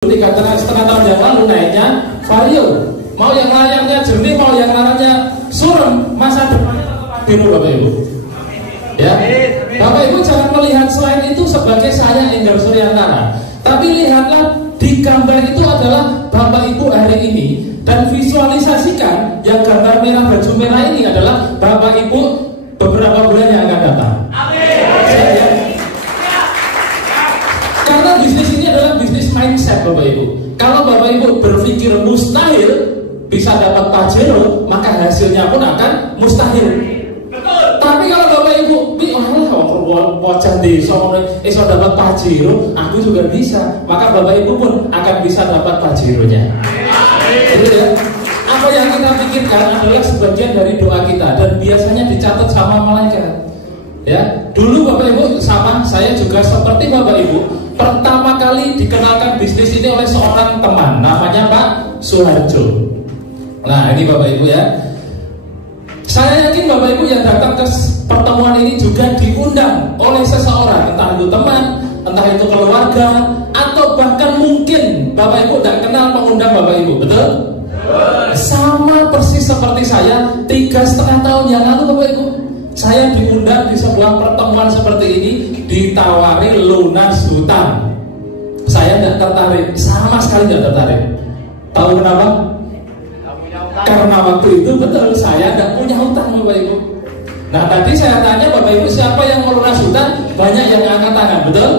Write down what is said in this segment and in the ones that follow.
3,5 tahun yang lalu naiknya Vario. Mau yang layarnya jernih, mau yang layarnya suram, masa depannya tetap biru, Bapak Ibu. Ya, Bapak Ibu jangan melihat selain itu sebagai saya Enggar Suryantara, tapi lihatlah di gambar itu adalah Bapak Ibu hari ini, dan visualisasikan yang gambar merah baju merah ini adalah Bapak Ibu beberapa bulan yang akan datang. Ya. Karena bisnis ini adalah bisnis mindset, Bapak Ibu. Kalau Bapak Ibu berpikir mustahil bisa dapat Pajero, maka hasilnya pun akan mustahil. Tapi kalau Bapak Ibu, wajan desa iso dapat Pajero, aku juga bisa, maka Bapak Ibu pun akan bisa dapat Pajeronya. Jadi ya, apa yang kita pikirkan adalah sebagian dari doa kita, dan biasanya dicatat sama malaikat. Ya, dulu Bapak Ibu sama saya juga seperti Bapak Ibu, pertama kali dikenalkan bisnis ini oleh seorang teman, namanya Pak Suharjo. Nah ini Bapak Ibu ya, saya yakin Bapak Ibu yang datang ke pertemuan ini juga diundang oleh seseorang, entah itu teman, entah itu keluarga, atau bahkan mungkin Bapak Ibu tidak kenal pengundang Bapak Ibu, betul? Sama persis seperti saya 3,5 tahun yang lalu Bapak Ibu, saya diundang di sebuah pertemuan seperti ini, ditawari lunas hutang. Saya tidak tertarik, sama sekali tidak tertarik. Tahu kenapa? Karena waktu itu betul saya tidak punya hutang Bapak Ibu. Nah tadi saya tanya Bapak Ibu siapa yang melunas hutang, banyak yang angkat tangan, betul?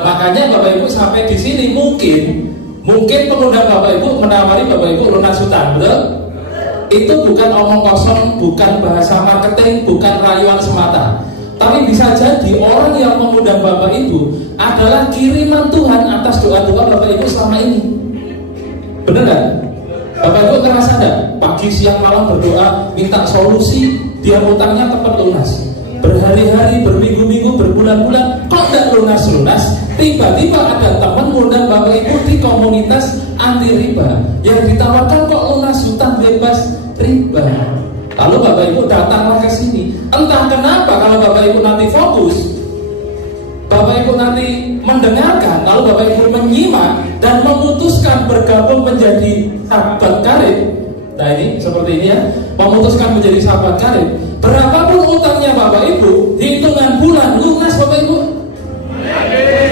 Makanya Bapak Ibu sampai di sini mungkin pengundang Bapak Ibu menawari Bapak Ibu lunas hutang, betul? Itu bukan omong kosong, bukan bahasa marketing, bukan rayuan semata. Tapi bisa jadi orang yang mengundang Bapak Ibu adalah kiriman Tuhan atas doa-doa Bapak Ibu selama ini. Benar gak? Bapak Ibu ngerasa gak? Pagi siang malam berdoa minta solusi, dia utangnya tepat lunas. Berhari-hari, berminggu-minggu, berbulan-bulan, kok tidak lunas-lunas? Tiba-tiba ada teman mengundang Bapak Ibu di komunitas anti riba, yang ditawarkan kok lunas hutang bebas riba. Lalu Bapak Ibu datanglah ke sini. Entah kenapa kalau Bapak Ibu nanti fokus, Bapak Ibu nanti mendengarkan, lalu Bapak Ibu menyimak dan memutuskan bergabung menjadi sahabat karib. Nah ini seperti ini ya, memutuskan menjadi sahabat karib. Berapapun utangnya Bapak Ibu, hitungan bulan lunas Bapak Ibu.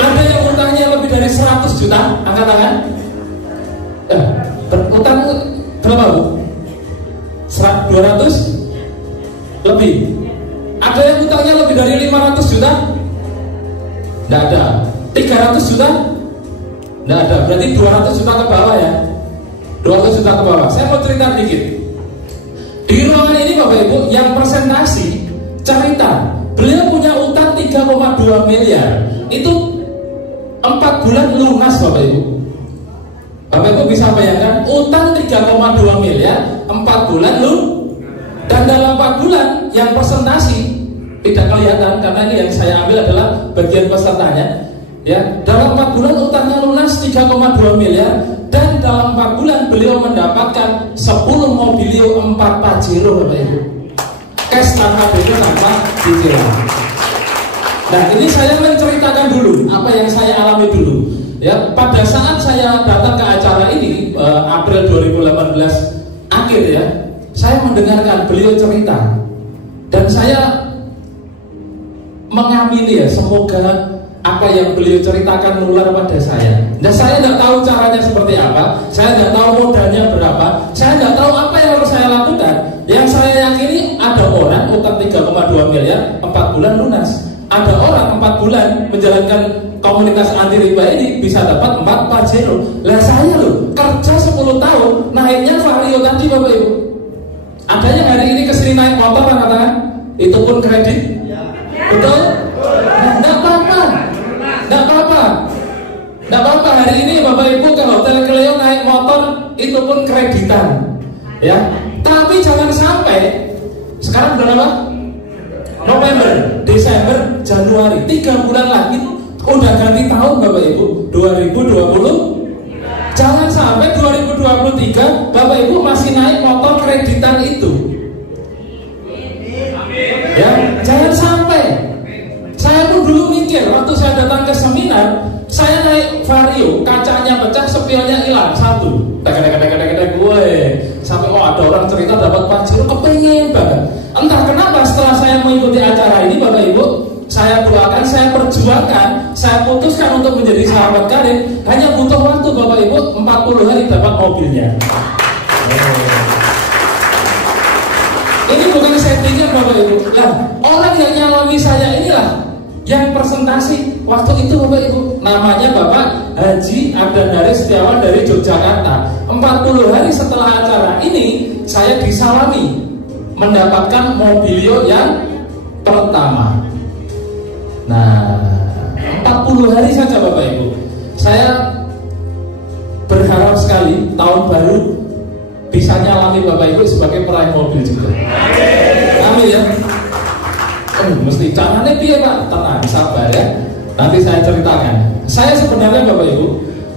Ada yang utangnya lebih dari 100 juta, angkat tangan. Utang berapa Bu? 200 lebih. Ada yang utangnya lebih dari 500 juta? Tidak ada. 300 juta? Tidak ada. Berarti 200 juta ke bawah ya. 200 juta ke bawah. Saya mau cerita dikit. Di ruangan ini Bapak Ibu, yang presentasi cerita, beliau punya utang 3,2 miliar. Itu 4 bulan lunas Bapak Ibu. Bapak Ibu bisa bayangkan, utang 3,2 miliar 4 bulan dan dalam 4 bulan yang presentasi tidak kelihatan karena ini yang saya ambil adalah bagian pesertanya. Ya, dalam 4 bulan utangnya lunas 3,2 miliar, dan dalam 4 bulan beliau mendapatkan 10 mobilio 4 Pajero Bapak Ibu. Cash tanpa DP tanpa cicilan. Nah ini saya menceritakan dulu apa yang saya alami dulu. Ya, pada saat saya datang ke acara ini April 2018 akhir ya, saya mendengarkan beliau cerita dan saya mengamini ya, semoga apa yang beliau ceritakan menular pada saya. Nah saya tidak tahu caranya seperti apa, saya tidak tahu modalnya berapa, saya tidak tahu apa yang harus saya lakukan. Yang saya yakini ada orang utang 3,2 miliar 4 bulan lunas. Ada orang 4 bulan menjalankan komunitas anti riba ini bisa dapat 4 Pajero. Lah saya loh kerja 10 tahun naiknya Vario tadi Bapak Ibu. Ada yang hari ini kesini naik motor katakan itu pun kredit, betul? Nah, enggak apa-apa, enggak apa-apa, enggak apa-apa. Hari ini Bapak Ibu ke Hotel Cleo naik motor itu pun kreditan, ya. Tapi jangan sampai sekarang berapa? November, Desember, Januari, 3 bulan lagi udah ganti tahun Bapak Ibu, 2020. Jangan sampai 2023 Bapak Ibu masih naik motor kreditan itu. Ya, jangan sampai. Saya pun dulu mikir waktu saya datang ke seminar, saya naik Vario, kacanya pecah spionnya hilang satu. Tek gue. Sampai ada orang cerita dapat Pajero, kepengen banget. Entah kenapa setelah saya mengikuti acara ini Bapak Ibu, saya doakan, saya perjuangkan, saya putuskan untuk menjadi sahabat karib. Hanya butuh waktu Bapak Ibu 40 hari dapat mobilnya. Ini bukan settingan Bapak Ibu. Lah, orang yang nyalami saya inilah yang presentasi waktu itu Bapak Ibu. Namanya Bapak Haji Abdandari Setiawan dari Yogyakarta. 40 hari setelah acara ini saya disalami mendapatkan mobilio yang pertama. Nah, 40 hari saja Bapak Ibu. Saya berharap sekali tahun baru bisa nyalami Bapak Ibu sebagai peraih mobil juga. Amin ya. Mesti caranya piye Pak? Tenang, sabar ya. Nanti saya ceritakan. Saya sebenarnya Bapak Ibu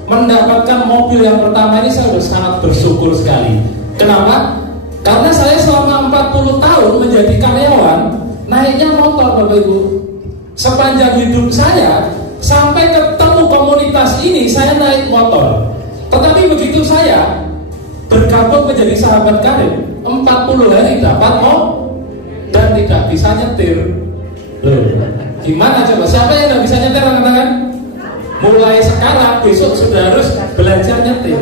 mendapatkan mobil yang pertama ini saya sudah sangat bersyukur sekali. Kenapa? Karena saya selama 40 tahun menjadi karyawan naiknya motor Bapak Ibu. Sepanjang hidup saya sampai ketemu komunitas ini saya naik motor. Tetapi begitu saya bergabung menjadi sahabat karib, 40 hari dapat dan tidak bisa nyetir. Loh, gimana coba? Siapa yang nggak bisa nyetir angkat-angkat? Mulai sekarang besok sudah harus belajar nyetir.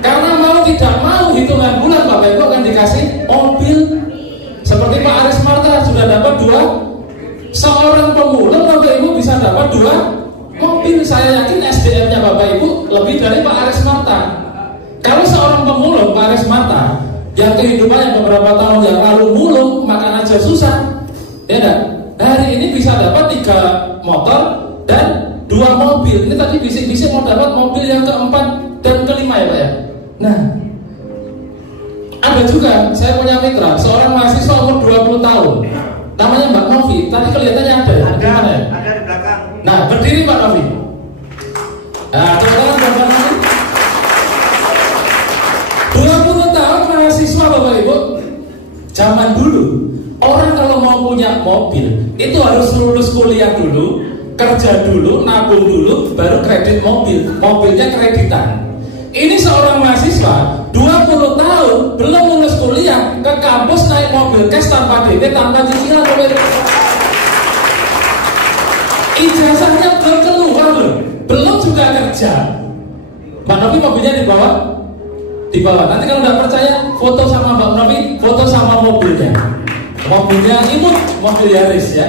Karena mau tidak mau hitungan bulan Bapak Ibu akan dikasih mobil. Seperti Pak Aris Marta sudah dapat 2. Seorang pemulung Bapak Ibu bisa dapat 2 mobil. Saya yakin SDM-nya Bapak Ibu lebih dari Pak Aris Marta. Kalau seorang pemulung Pak Aris Marta yang kehidupannya beberapa tahun yang lalu mulung, makan aja susah, ya enggak? Hari ini bisa dapat 3 motor dan 2 mobil. Ini tadi bisik-bisik mau dapat mobil yang keempat dan kelima ya Pak ya. Nah, ada juga saya punya mitra, seorang mahasiswa umur 20 tahun, namanya Mbak Novi. Tadi kelihatannya ada ya? Ada di belakang. Nah, berdiri Pak Novi. Nah, teman-teman Mbak Novi 20 tahun mahasiswa Bapak Ibu. Zaman dulu orang kalau mau punya mobil itu harus lulus kuliah dulu, kerja dulu, nabung dulu, baru kredit mobil. Mobilnya kreditan. Ini seorang mahasiswa 20 tahun belum lulus kuliah ke kampus naik mobil cash tanpa DP, tanpa cicilan. Ijazahnya belum keluar loh, belum juga kerja. Mbak Novi mobilnya di bawah. Nanti kalau nggak percaya, foto sama Mbak Novi, foto sama mobilnya. Mobilnya imut, mobil Yaris ya.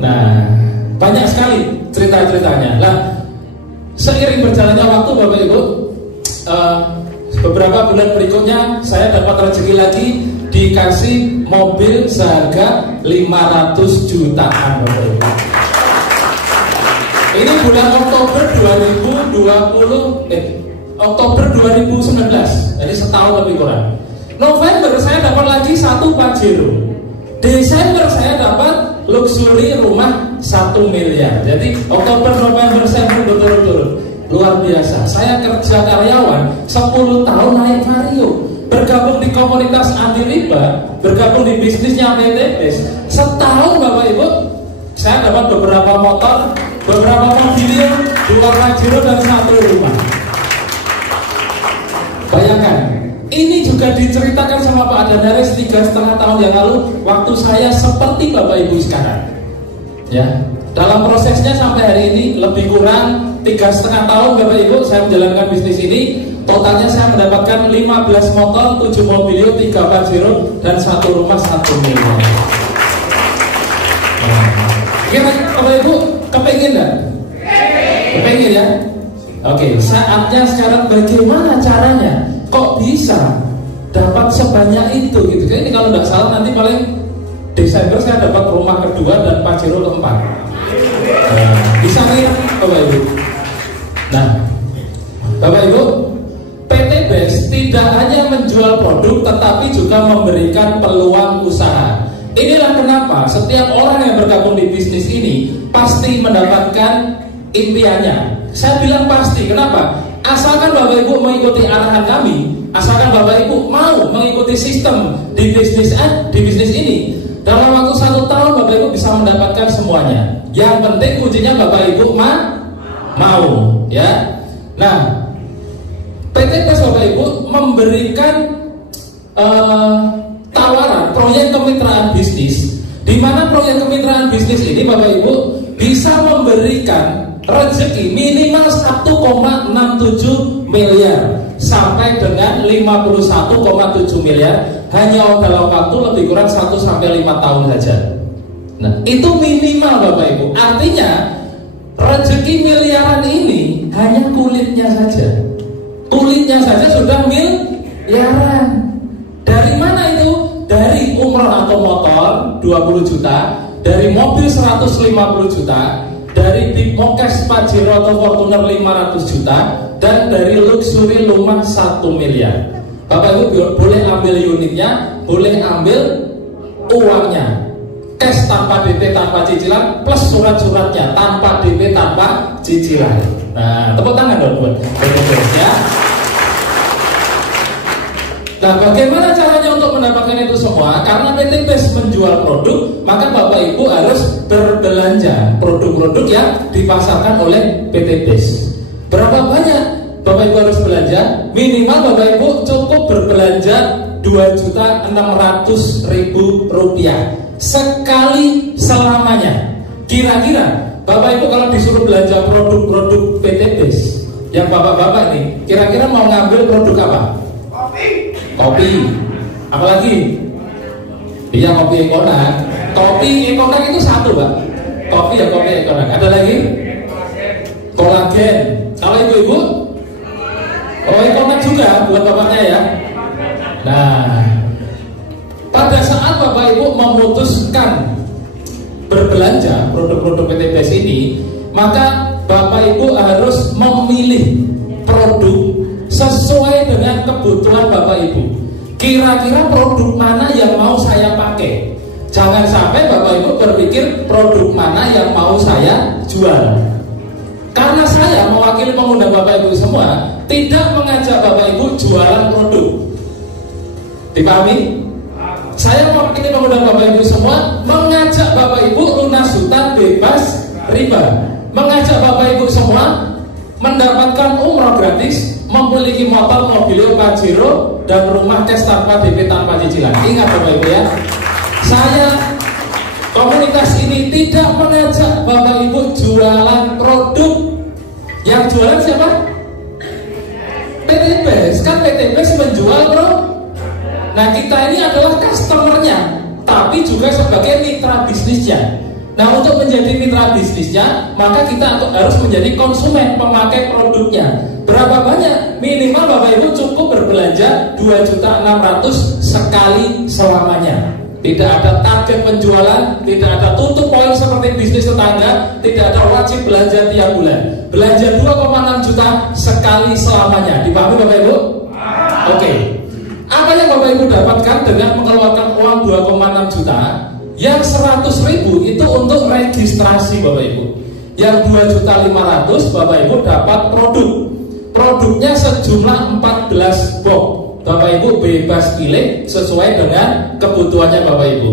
Nah, banyak sekali cerita-ceritanya. Nah, seiring berjalannya waktu Bapak Ibu, beberapa bulan berikutnya saya dapat rezeki lagi dikasih mobil seharga 500 jutaan Bapak Ibu. Ini bulan Oktober 2019, jadi setahun lebih kurang. November saya dapat lagi 1 Pajero. Desember saya dapat luxury rumah 1 miliar. Jadi Oktober, November, Desember berturut-turut. Luar biasa. Saya kerja karyawan 10 tahun naik Vario, bergabung di komunitas anti riba, bergabung di bisnisnya PTBS. Setahun Bapak Ibu, saya dapat beberapa motor, beberapa mobil, 2 Pajero dan 1 rumah. Bayangkan, ini juga diceritakan sama Pak Adanaris 3,5 tahun yang lalu, waktu saya seperti Bapak Ibu sekarang. Ya, dalam prosesnya sampai hari ini lebih kurang 3,5 tahun Bapak Ibu saya menjalankan bisnis ini. Totalnya saya mendapatkan 15 motor, 7 mobil, 3 Pajero dan 1 rumah 1 miliar. Kira Bapak Ibu kepengen nggak? Kepengen ya? Oke, saatnya sekarang bagaimana caranya? Kok bisa dapat sebanyak itu gitu? Ini kalau nggak salah nanti paling Desember saya dapat rumah kedua dan Pajero keempat. Bisa nih Bapak Ibu. Nah, Bapak Ibu, PTBS tidak hanya menjual produk tetapi juga memberikan peluang usaha. Inilah kenapa setiap orang yang bergabung di bisnis ini pasti mendapatkan impiannya. Saya bilang pasti, kenapa? Asalkan Bapak Ibu mengikuti arahan kami, asalkan Bapak Ibu mau mengikuti sistem di bisnis ini, dalam waktu 1 tahun Bapak Ibu bisa mendapatkan semuanya. Yang penting kuncinya Bapak Ibu mau, ya. Nah, memberikan tawaran proyek kemitraan bisnis, di mana proyek kemitraan bisnis ini Bapak Ibu bisa memberikan rezeki minimal 1,67 miliar sampai dengan 51,7 miliar hanya dalam waktu lebih kurang 1 sampai 5 tahun saja. Nah, itu minimal Bapak Ibu. Artinya rezeki miliaran ini hanya kulitnya saja. Kulitnya saja sudah miliaran. Dari mana itu? Dari umroh atau motor 20 juta, dari mobil 150 juta, dari Big Mokes Pajero atau Fortuner 500 juta, dan dari luxury rumah 1 miliar. Bapak Ibu boleh ambil unitnya, boleh ambil uangnya, cash tanpa DP tanpa cicilan, plus surat-suratnya tanpa DP tanpa cicilan. Nah, tepuk tangan dong buat PT ya. Nah, bagaimana caranya untuk mendapatkan itu semua? Karena PT BES menjual produk, maka Bapak Ibu harus berbelanja produk-produk yang dipasarkan oleh PT BES. Berapa banyak Bapak Ibu harus belanja? Minimal Bapak Ibu cukup berbelanja 2.600.000 rupiah sekali selamanya. Kira-kira Bapak Ibu kalau disuruh belanja produk-produk PT BES yang bapak-bapak nih, kira-kira mau ngambil produk apa? Kopi, apalagi? Iya, kopi Ekonak. Kopi Ekonak itu satu, Pak. Kopi ya kopi Ekonak. Ada lagi? Kolagen. Kalau ibu-ibu? Oh, Ekonak juga buat bapaknya ya. Nah, pada saat Bapak Ibu memutuskan berbelanja produk-produk PT BES ini, maka Bapak Ibu harus memilih produk sesuai dengan kebutuhan Bapak Ibu. Kira-kira produk mana yang mau saya pakai? Jangan sampai Bapak Ibu berpikir produk mana yang mau saya jual. Karena saya mewakili pengundang Bapak Ibu semua, tidak mengajak Bapak Ibu jualan produk. Dipahami? Saya mewakili pengundang Bapak Ibu semua, mengajak Bapak Ibu lunas hutang bebas riba, mengajak Bapak Ibu semua mendapatkan umroh gratis, memiliki motor mobil Pajero dan rumah cash tanpa DP tanpa cicilan. Ingat Bapak Ibu ya, saya komunitas ini tidak mengajak Bapak Ibu jualan produk. Yang jualan siapa? PT BES. Kan PT BES menjual bro. Nah, kita ini adalah customernya, tapi juga sebagai mitra bisnisnya. Nah, untuk menjadi mitra bisnisnya, maka kita harus menjadi konsumen, pemakai produknya. Berapa banyak? Minimal Bapak Ibu cukup berbelanja 2.600.000 sekali selamanya. Tidak ada target penjualan, tidak ada tutup poin seperti bisnis tetangga, tidak ada wajib belanja tiap bulan. Belanja 2,6 juta sekali selamanya. Dipahami Bapak Ibu? Oke. Apa yang Bapak Ibu dapatkan dengan mengeluarkan uang 2,6 juta? Yang 100.000 itu untuk registrasi Bapak Ibu. Yang 2.500.000 Bapak Ibu dapat produk. Produknya sejumlah 14 box. Bapak Ibu bebas pilih sesuai dengan kebutuhannya Bapak Ibu.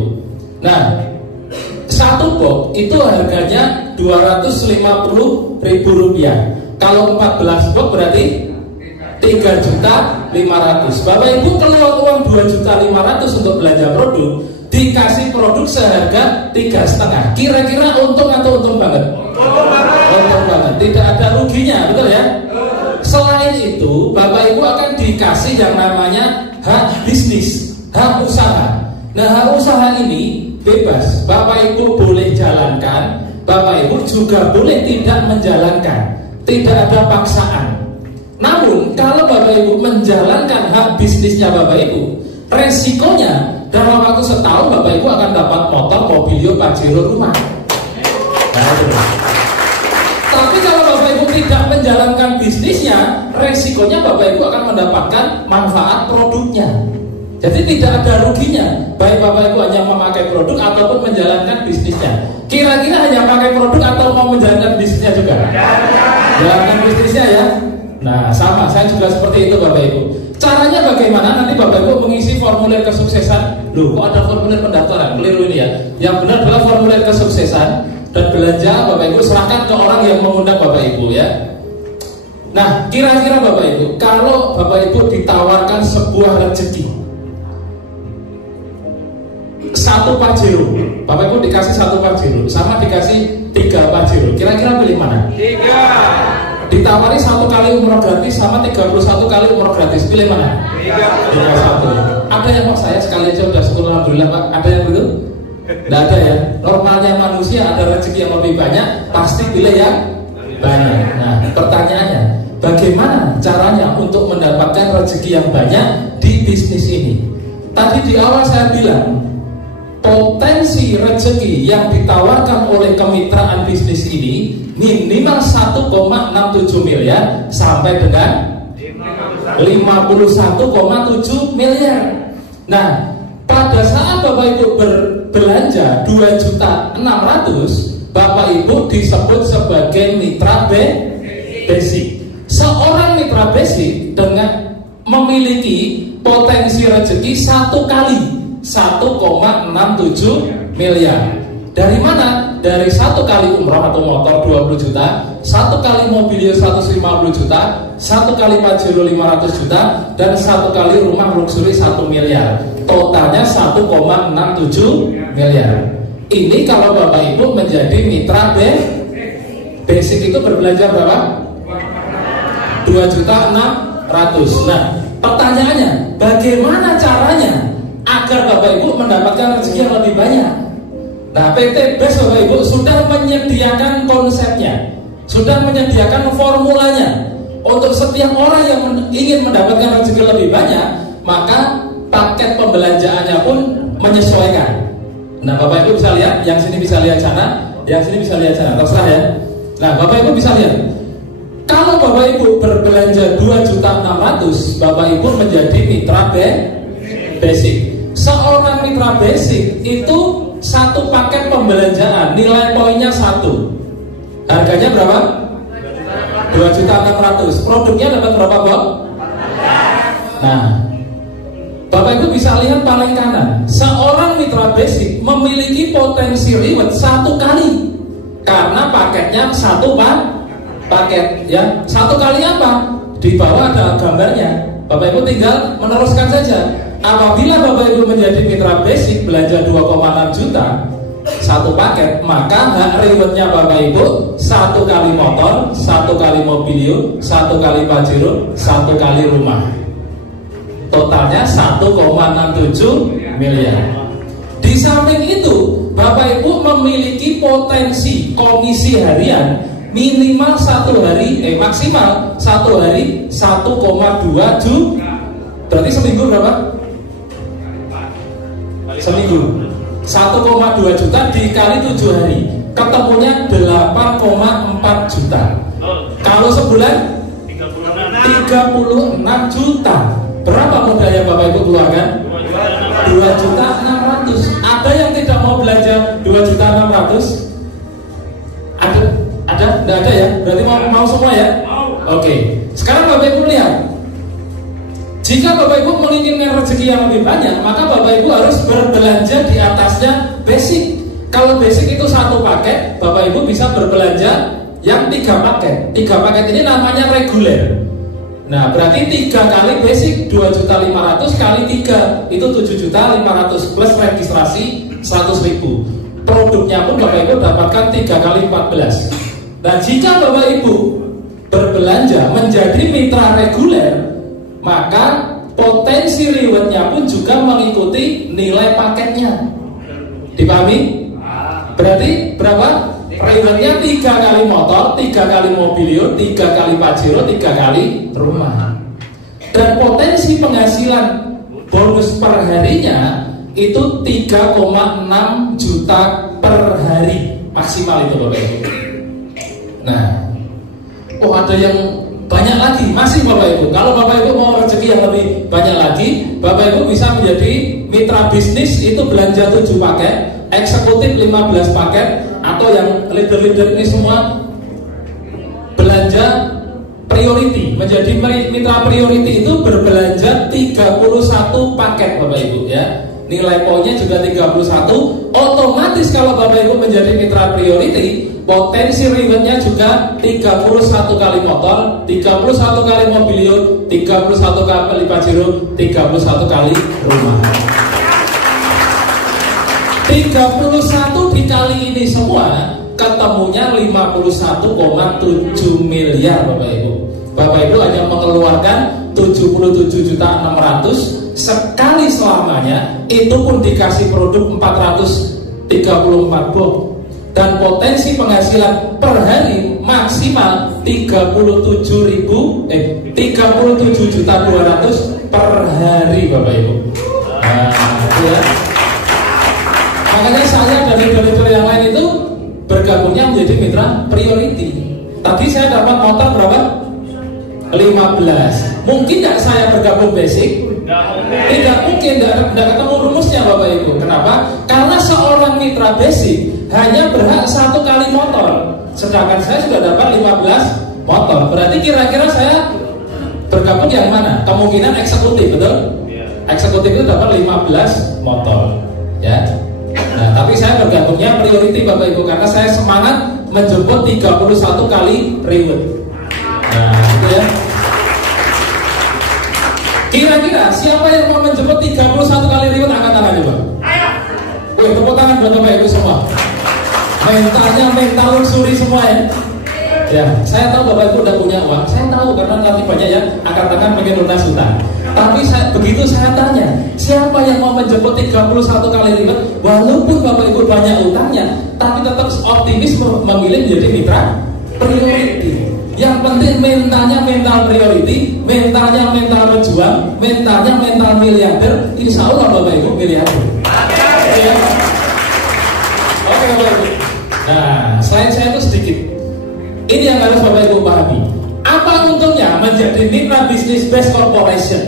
Nah, satu box itu harganya 250.000 rupiah. Kalau 14 box berarti 3.500.000. Bapak Ibu keluar uang 2.500.000 untuk belanja produk, dikasih produk seharga 3,5. Kira-kira untung atau untung banget? Untung banget. Tidak ada ruginya, betul ya? Selain itu, Bapak Ibu akan dikasih yang namanya hak bisnis, hak usaha. Nah, hak usaha ini bebas. Bapak Ibu boleh jalankan, Bapak Ibu juga boleh tidak menjalankan. Tidak ada paksaan. Namun, kalau Bapak Ibu menjalankan hak bisnisnya Bapak Ibu, resikonya dalam waktu setahun Bapak Ibu akan dapat motor, mobil, Pajero, rumah. Nah, itu. Tapi kalau Bapak Ibu tidak menjalankan bisnisnya, resikonya Bapak Ibu akan mendapatkan manfaat produknya. Jadi tidak ada ruginya, baik Bapak Ibu hanya memakai produk ataupun menjalankan bisnisnya. Kira-kira hanya pakai produk atau mau menjalankan bisnisnya juga? Jalankan bisnisnya ya. Nah, sama, saya juga seperti itu Bapak Ibu. Caranya bagaimana? Nanti Bapak Ibu mengisi formulir kesuksesan. Loh, kok ada formulir pendaftaran? Keliru ini ya. Yang benar adalah formulir kesuksesan. Dan belanja Bapak Ibu serahkan ke orang yang mengundang Bapak Ibu ya. Nah, kira-kira Bapak Ibu, kalau Bapak Ibu ditawarkan 10 1 Pajero. Bapak Ibu dikasih 1 Pajero sama dikasih 3 Pajero. Kira-kira pilih mana? 3. Ditawari 1 kali umroh gratis sama 31 kali umroh gratis. Pilih mana? 3. 1. Ada yang mau saya sekali aja udah syukur alhamdulillah Pak. Ada yang begitu? Tidak ada ya. Normalnya manusia ada rezeki yang lebih banyak, pasti pilih yang banyak. Nah, pertanyaannya, bagaimana caranya untuk mendapatkan rezeki yang banyak di bisnis ini? Tadi di awal saya bilang, potensi rezeki yang ditawarkan oleh kemitraan bisnis ini minimal 1,67 miliar sampai dengan 51,7 miliar. Nah, pada saat Bapak Ibu berbelanja 2.600.000, Bapak Ibu disebut sebagai mitra basic. Seorang mitra basic dengan memiliki potensi rezeki 1 kali 1,67 miliar. Dari mana? Dari 1 kali umroh atau motor 20 juta, 1 kali mobil 150 juta, 1 kali Pajero 500 juta, dan 1 kali rumah luxury 1 miliar. Totalnya 1,67 miliar. Ini kalau Bapak Ibu menjadi mitra basic itu berbelanja berapa? 2.600.000. Nah, pertanyaannya, bagaimana caranya agar Bapak Ibu mendapatkan rezeki yang lebih banyak? Nah, PT BES Bapak Ibu sudah menyediakan konsepnya, sudah menyediakan formulanya. Untuk setiap orang yang ingin mendapatkan rezeki lebih banyak, maka paket pembelanjaannya pun menyesuaikan. Nah, Bapak Ibu bisa lihat, yang sini bisa lihat sana, yang sini bisa lihat sana, terserah ya. Nah, Bapak Ibu bisa lihat, kalau Bapak Ibu berbelanja 2.600.000, Bapak Ibu menjadi mitra basic. Seorang mitra basic itu 1 paket pembelanjaan, nilai poinnya 1. Harganya berapa? 2.600.000. Produknya dapat berapa, Bob? Nah, Bapak Ibu bisa lihat paling kanan. Seorang mitra basic memiliki potensi reward 1 kali. Karena paketnya 1 paket ya. 1 kali apa? Di bawah ada gambarnya. Bapak Ibu tinggal meneruskan saja. Apabila Bapak Ibu menjadi mitra basic belanja 2,6 juta 1 paket, maka hak rewardnya Bapak Ibu 1 kali motor, 1 kali mobilio, 1 kali Pajero, 1 kali rumah. Totalnya 1,67 miliar. Di samping itu, Bapak Ibu memiliki potensi komisi harian minimal 1 hari, maksimal 1 hari 1,2 juta. Berarti seminggu berapa? Seminggu 1,2 juta dikali 7 hari, ketemunya 8,4 juta. Kalau sebulan 36 juta. Berapa modalnya Bapak Ibu keluarkan? 2.600.000. Ada yang tidak mau belanja 2.600.000? Ada? Tidak ada ya? Berarti mau semua ya? Oke. Sekarang Bapak Ibu lihat, jika Bapak Ibu menginginkan rezeki yang lebih banyak, maka Bapak Ibu harus berbelanja di atasnya basic. Kalau basic itu 1 paket, Bapak Ibu bisa berbelanja yang 3 paket. 3 paket ini namanya reguler. Nah, berarti 3 kali basic 2.500.000 kali 3 itu 7.500.000 plus registrasi 100.000. Produknya pun Bapak Ibu dapatkan 3 kali 14. Nah, jika Bapak Ibu berbelanja menjadi mitra reguler, maka potensi rewardnya pun juga mengikuti nilai paketnya. Dipahami? Berarti berapa? Rewardnya 3 kali motor, 3 kali mobilio, 3 kali Pajero, 3 kali rumah. Dan potensi penghasilan bonus per harinya itu 3,6 juta per hari maksimal itu Bapak Ibu. Nah, ada yang banyak lagi, masih Bapak Ibu. Kalau Bapak Ibu mau rezeki yang lebih banyak lagi, Bapak Ibu bisa menjadi mitra bisnis, itu belanja 7 paket, eksekutif 15 paket, atau yang leader-leader ini semua belanja priority. Menjadi mitra priority itu berbelanja 31 paket Bapak Ibu ya. Nilai poinnya juga 31. Otomatis kalau Bapak Ibu menjadi mitra priority, potensi rewardnya juga 31 kali motor, 31 kali mobilio, 31 kali Pajero, 31 kali rumah. 31 dikali ini semua ketemunya 51,7 miliar Bapak Ibu. Bapak Ibu hanya mengeluarkan 77.600.000 sekali selamanya, itu pun dikasih produk 434 box, dan potensi penghasilan per hari maksimal 37.200.000 per hari Bapak Ibu. Nah, ya. Makanya saya dari dokter yang lain itu bergabungnya menjadi mitra priority. Tadi saya dapat motor berapa? 15. Mungkin nggak saya bergabung basic? Tidak mungkin, tidak ketemu rumusnya Bapak Ibu. Kenapa? Karena seorang mitra basic hanya berhak 1 kali motor, sedangkan saya sudah dapat 15 motor. Berarti kira-kira saya bergabung yang mana? Kemungkinan eksekutif, betul? Eksekutif itu dapat 15 motor, ya. Nah, tapi saya bergabungnya priority Bapak Ibu, karena saya semangat menjemput 31 kali reward. Nah, gitu ya. Kira-kira siapa yang mau menjemput 31 kali reward, angkat tangan coba. Wih, tepuk tangan buat Bapak Ibu semua. Mentalnya mental luxury semua ya. Ya, saya tahu Bapak Ibu udah punya uang. Saya tahu karena nanti banyak yang angkat tangan pengen lunas utang. Tapi begitu saya tanya, siapa yang mau menjemput 31 kali reward, walaupun Bapak Ibu banyak utangnya, tapi tetap optimis memilih menjadi mitra priority. Yang penting mentalnya mental priority, mentalnya mental pejuang, mentalnya mental miliarder. Insya Allah Bapak Ibu miliarder. Ya. Oke Bapak Ibu. Nah, saya itu sedikit. Ini yang harus Bapak Ibu pahami. Apa untungnya menjadi mitra bisnis Best Corporation?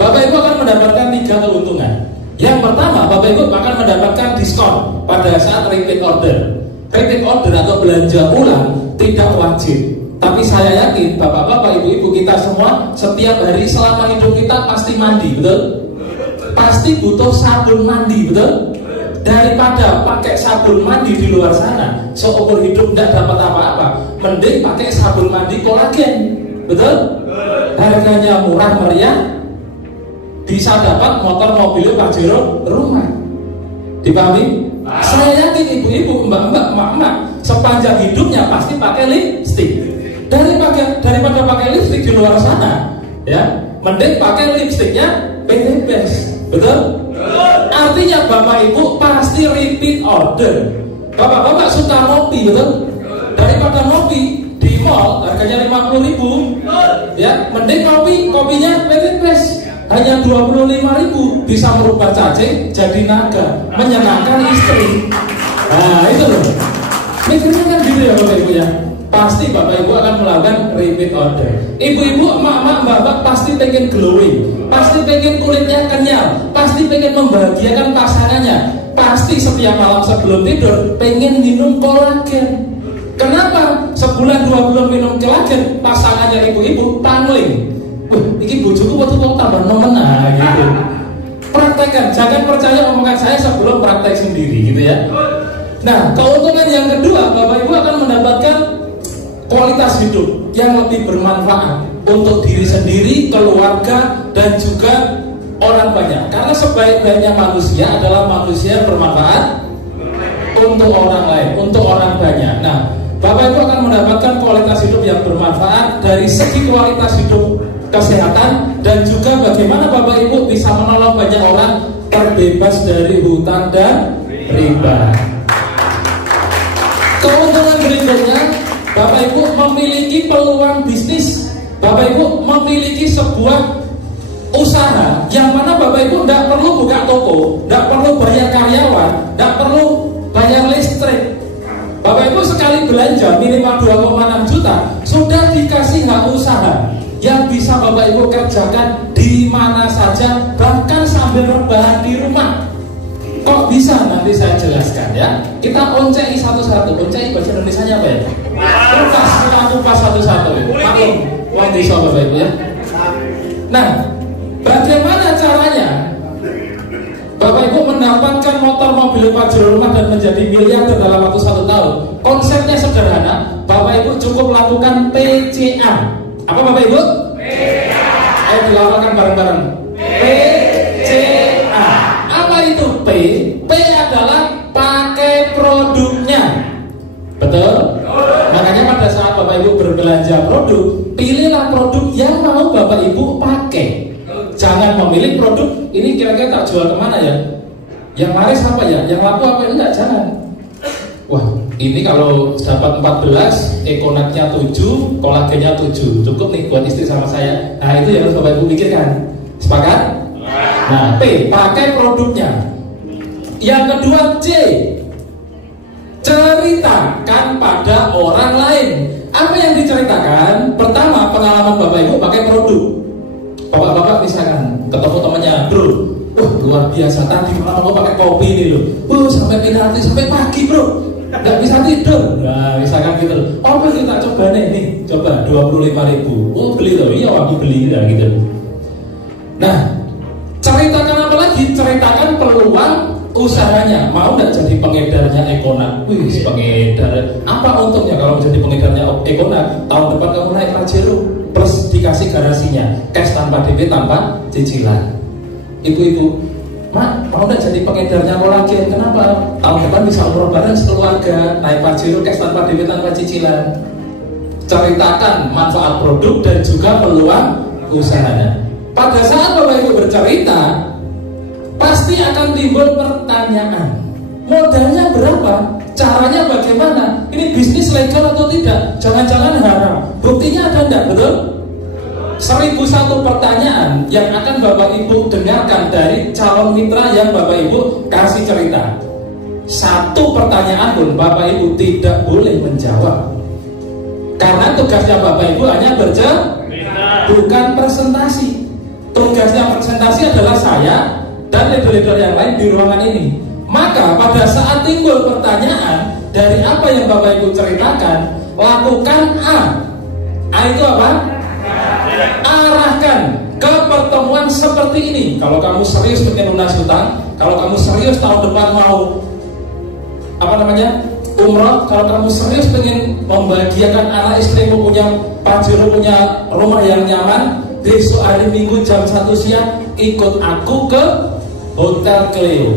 Bapak Ibu akan mendapatkan 3 keuntungan. Yang pertama, Bapak Ibu akan mendapatkan diskon pada saat repeat order. Repeat order atau belanja ulang tidak wajib. Tapi saya yakin Bapak-bapak, Ibu-ibu kita semua setiap hari selama hidup kita pasti mandi, betul? Pasti butuh sabun mandi, betul? Daripada pakai sabun mandi di luar sana, seumur hidup tidak dapat apa-apa, mending pakai sabun mandi kolagen, betul? Harganya murah meriah, bisa dapat motor, mobil, pajero, rumah. Dipahami? Saya yakin ibu-ibu, mbak-mbak, emak-emak sepanjang hidupnya pasti pakai lipstick. Daripada pakai lipstick di luar sana, ya, mending pakai lipsticknya PT Best, betul? Artinya Bapak Ibu pasti repeat order. Bapak-bapak suka ngopi, betul? Daripada ngopi di mall harganya 50.000, ya, mending kopinya PT Best. Hanya 25.000 bisa merubah cacing jadi naga, menyenangkan istri. Nah itu loh. Mikirnya kan gitu ya Bapak Ibu ya. Pasti Bapak Ibu akan melakukan repeat order. Ibu-ibu, emak-emak, mbak-mbak pasti pengen glowing, pasti pengen kulitnya kenyal, pasti pengen membahagiakan pasangannya, pasti setiap malam sebelum tidur pengen minum kolagen. Kenapa? Sebulan 2 bulan minum kolagen, pasangannya ibu-ibu pangling. Ini bojoku waktu kok tambah nemen gitu. Praktekkan, jangan percaya omongan saya sebelum praktek sendiri gitu ya. Nah, keuntungan yang kedua, Bapak Ibu akan mendapatkan kualitas hidup yang lebih bermanfaat untuk diri sendiri, keluarga, dan juga orang banyak. Karena sebaik-baiknya manusia adalah manusia yang bermanfaat untuk orang lain, untuk orang banyak. Nah, Bapak Ibu akan mendapatkan kualitas hidup yang bermanfaat dari segi kualitas hidup, kesehatan, dan juga bagaimana Bapak Ibu bisa menolong banyak orang terbebas dari hutang dan riba. Keuntungan berikutnya, Bapak Ibu memiliki peluang bisnis. Bapak Ibu memiliki sebuah usaha yang mana Bapak Ibu tidak perlu buka toko, tidak perlu bayar karyawan, tidak perlu bayar listrik. Bapak Ibu sekali belanja minimal 2,6 juta sudah dikasih hak usaha yang bisa Bapak Ibu kerjakan di mana saja, bahkan sambil rebahan di rumah. Kok bisa? Nanti saya jelaskan ya. Kita oncei satu-satu. Oncei bahasa Indonesianya apa ya? Kupas satu-satu. Maklum, uang desa Bapak Ibu ya. Nah, bagaimana caranya Bapak Ibu mendapatkan motor, mobil, pajero, rumah dan menjadi miliarder dalam waktu 1 tahun? Konsepnya sederhana. Bapak Ibu cukup lakukan PCA. Apa Bapak Ibu? PCA. Ayo dilaporkan bareng-bareng. PCA. Apa itu P? P adalah penyedia produk, pilihlah produk yang mau Bapak Ibu pakai. Jangan memilih produk ini kira-kira tak jual kemana ya, yang laris apa ya, yang laku apa enggak, jangan. Wah, ini kalau dapat 14, ekonatnya 7, kolagennya 7, cukup nih buat istri sama saya. Nah itu yang harus Bapak Ibu pikirkan. Sepakat? Nah, P, pakai produknya. Yang kedua, C, ceritakan pada orang lain. Apa yang diceritakan? Pertama, pengalaman Bapak Ibu pakai produk. Bapak-bapak misalkan ketemu temannya, bro, wah luar biasa, tadi malam aku pakai kopi ini loh, sampai penalti, sampai pagi bro, nggak bisa tidur. Nah misalkan gitu, oh kita coba nih, coba 25.000, oh beli loh, iya aku beli ya gitu. Nah, ceritakan apa lagi? Ceritakan peluang usahanya. Mau nggak jadi pengedarnya Ekonat? Wih, pengedar. Apa untungnya kalau jadi pengedarnya Ekonat? Tahun depan kamu naik Pajero, plus dikasih garasinya, cash tanpa DP, tanpa cicilan. Ibu-ibu, Mak, mau nggak jadi pengedarnya kolagen? Kenapa? Tahun depan bisa umroh bareng sekeluarga, naik Pajero, cash tanpa DP, tanpa cicilan. Ceritakan manfaat produk dan juga peluang usahanya. Pada saat Bapak Ibu bercerita, pasti akan timbul pertanyaan. Modalnya berapa? Caranya bagaimana? Ini bisnis legal atau tidak? Jangan-jangan haram. Buktinya ada enggak? Betul? 1001 pertanyaan yang akan Bapak Ibu dengarkan dari calon mitra yang Bapak Ibu kasih cerita. Satu pertanyaan pun Bapak Ibu tidak boleh menjawab. Karena tugasnya Bapak Ibu hanya bercerita, bukan presentasi. Tugasnya presentasi adalah saya dan leader-leader yang lain di ruangan ini. Maka pada saat timbul pertanyaan dari apa yang Bapak Ibu ceritakan, lakukan A. A itu apa? Arahkan ke pertemuan seperti ini. Kalau kamu serius pengen lunas hutang, kalau kamu serius tahun depan mau umroh, kalau kamu serius pengen membahagiakan anak istrimu, punya Pajero, punya rumah yang nyaman, besok hari Minggu jam 1 siang ikut aku ke Hotel Cleo.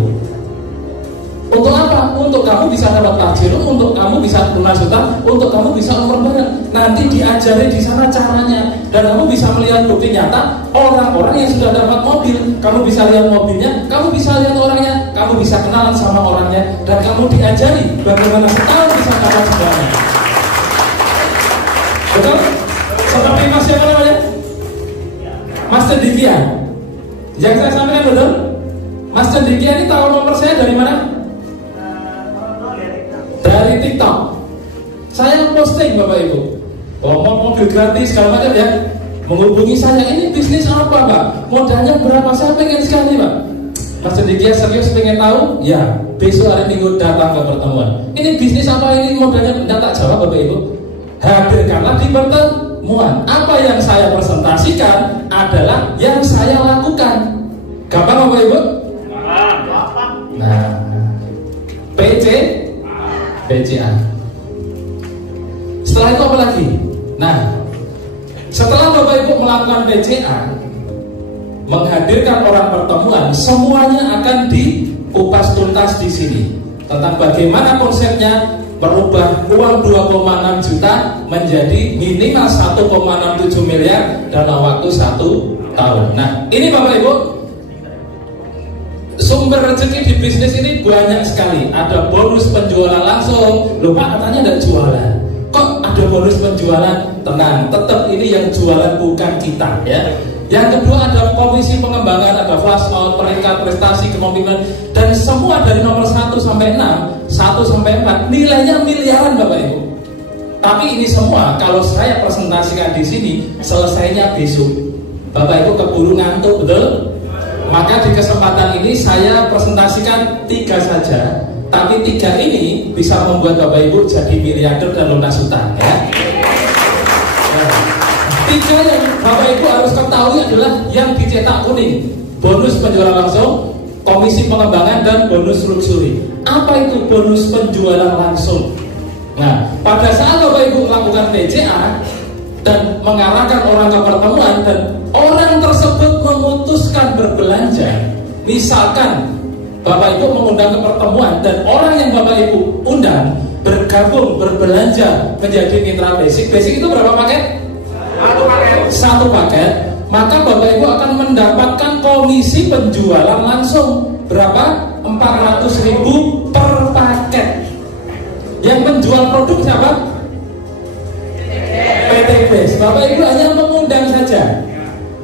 Untuk apa? Untuk kamu bisa dapat Pajero, untuk kamu bisa lunas hutang, untuk kamu bisa umroh bareng. Nanti diajari di sana caranya, dan kamu bisa melihat bukti nyata orang-orang yang sudah dapat mobil. Kamu bisa lihat mobilnya, kamu bisa lihat orangnya, kamu bisa kenalan sama orangnya, dan kamu diajari bagaimana setahun bisa dapat semuanya. Betul? Seperti Mas siapa namanya? Mas Cendikian. Yang saya sampaikan betul? Mas Cendikian ini tahu nomor saya dari mana? Dari TikTok. Saya posting Bapak Ibu, mau mobil gratis segala macam ya, menghubungi saya. Ini bisnis apa Pak? Modalnya berapa? Saya pengen sekali Pak. Mas Cendikian serius pengen tahu? Ya, besok hari Minggu datang ke pertemuan. Ini bisnis apa ini? Modalnya tidak tak jawab Bapak Ibu. Hadirkanlah di pertemuan. Apa yang saya presentasikan adalah yang saya lakukan. Gampang Bapak Ibu? Nah, PCA. Setelah itu apa lagi? Nah, setelah Bapak Ibu melakukan PCA, menghadirkan orang pertemuan, semuanya akan dikupas tuntas di sini tentang bagaimana konsepnya merubah uang 2,6 juta menjadi minimal 1,67 miliar dalam waktu 1 tahun. Nah, ini Bapak Ibu, sumber rezeki di bisnis ini banyak sekali. Ada bonus penjualan langsung. Loh Pak, katanya ada jualan. Kok ada bonus penjualan? Tenang, tetap ini yang jualan bukan kita ya. Yang kedua ada komisi pengembangan, ada flash out, peringkat prestasi, kepemimpinan, dan semua dari nomor 1 sampai 6, 1 sampai 4 nilainya miliaran Bapak Ibu. Tapi ini semua kalau saya presentasikan di sini selesainya besok. Bapak Ibu keburu ngantuk, betul? Maka di kesempatan ini saya presentasikan 3 saja, tapi 3 ini bisa membuat Bapak Ibu jadi miliarder dan lunas hutang ya. Nah, 3 yang Bapak Ibu harus ketahui adalah yang dicetak kuning: bonus penjualan langsung, komisi pengembangan, dan bonus luxury. Apa itu bonus penjualan langsung? Nah, pada saat Bapak Ibu melakukan PCA dan mengarahkan orang ke pertemuan dan orang tersebut memutuskan berbelanja, misalkan Bapak Ibu mengundang ke pertemuan dan orang yang Bapak Ibu undang bergabung, berbelanja menjadi mitra basic. Basic itu berapa paket? Satu paket. Maka Bapak Ibu akan mendapatkan komisi penjualan langsung berapa? 400.000 per paket. Yang menjual produk siapa? PTBes. Bapak Ibu hanya mengundang saja.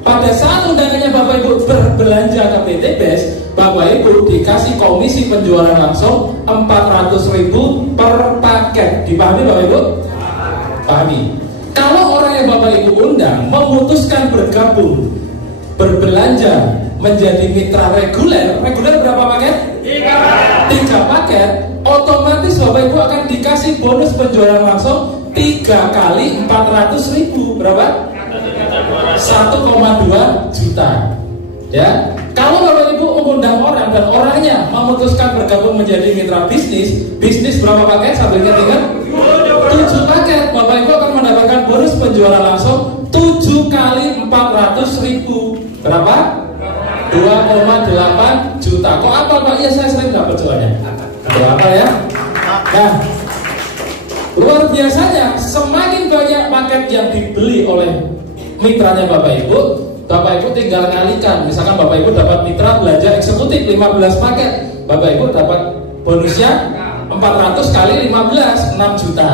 Pada saat undangannya Bapak Ibu berbelanja ke PTBes, Bapak Ibu dikasih komisi penjualan langsung 400.000 per paket. Dipahami Bapak Ibu? Pahami. Kalau orang yang Bapak Ibu undang memutuskan bergabung, berbelanja menjadi mitra reguler berapa paket? 3 paket. Otomatis Bapak Ibu akan dikasih bonus penjualan langsung 3 kali 400.000. Berapa? 1,2 juta. Ya. Kalau Bapak Ibu mengundang orang dan orangnya memutuskan bergabung menjadi mitra bisnis berapa paket? Sambil ingat 7 paket. Bapak Ibu akan mendapatkan bonus penjualan langsung 7 kali 400.000. Berapa? 2,8 juta. Kok apa Pak? Iya saya sering dapat jualnya. Berapa ya? Nah, luar biasanya semakin banyak paket yang dibeli oleh mitranya Bapak Ibu tinggal kalikan. Misalkan Bapak Ibu dapat mitra belanja eksekutif 15 paket, Bapak Ibu dapat bonusnya 400 kali 15, 6 juta.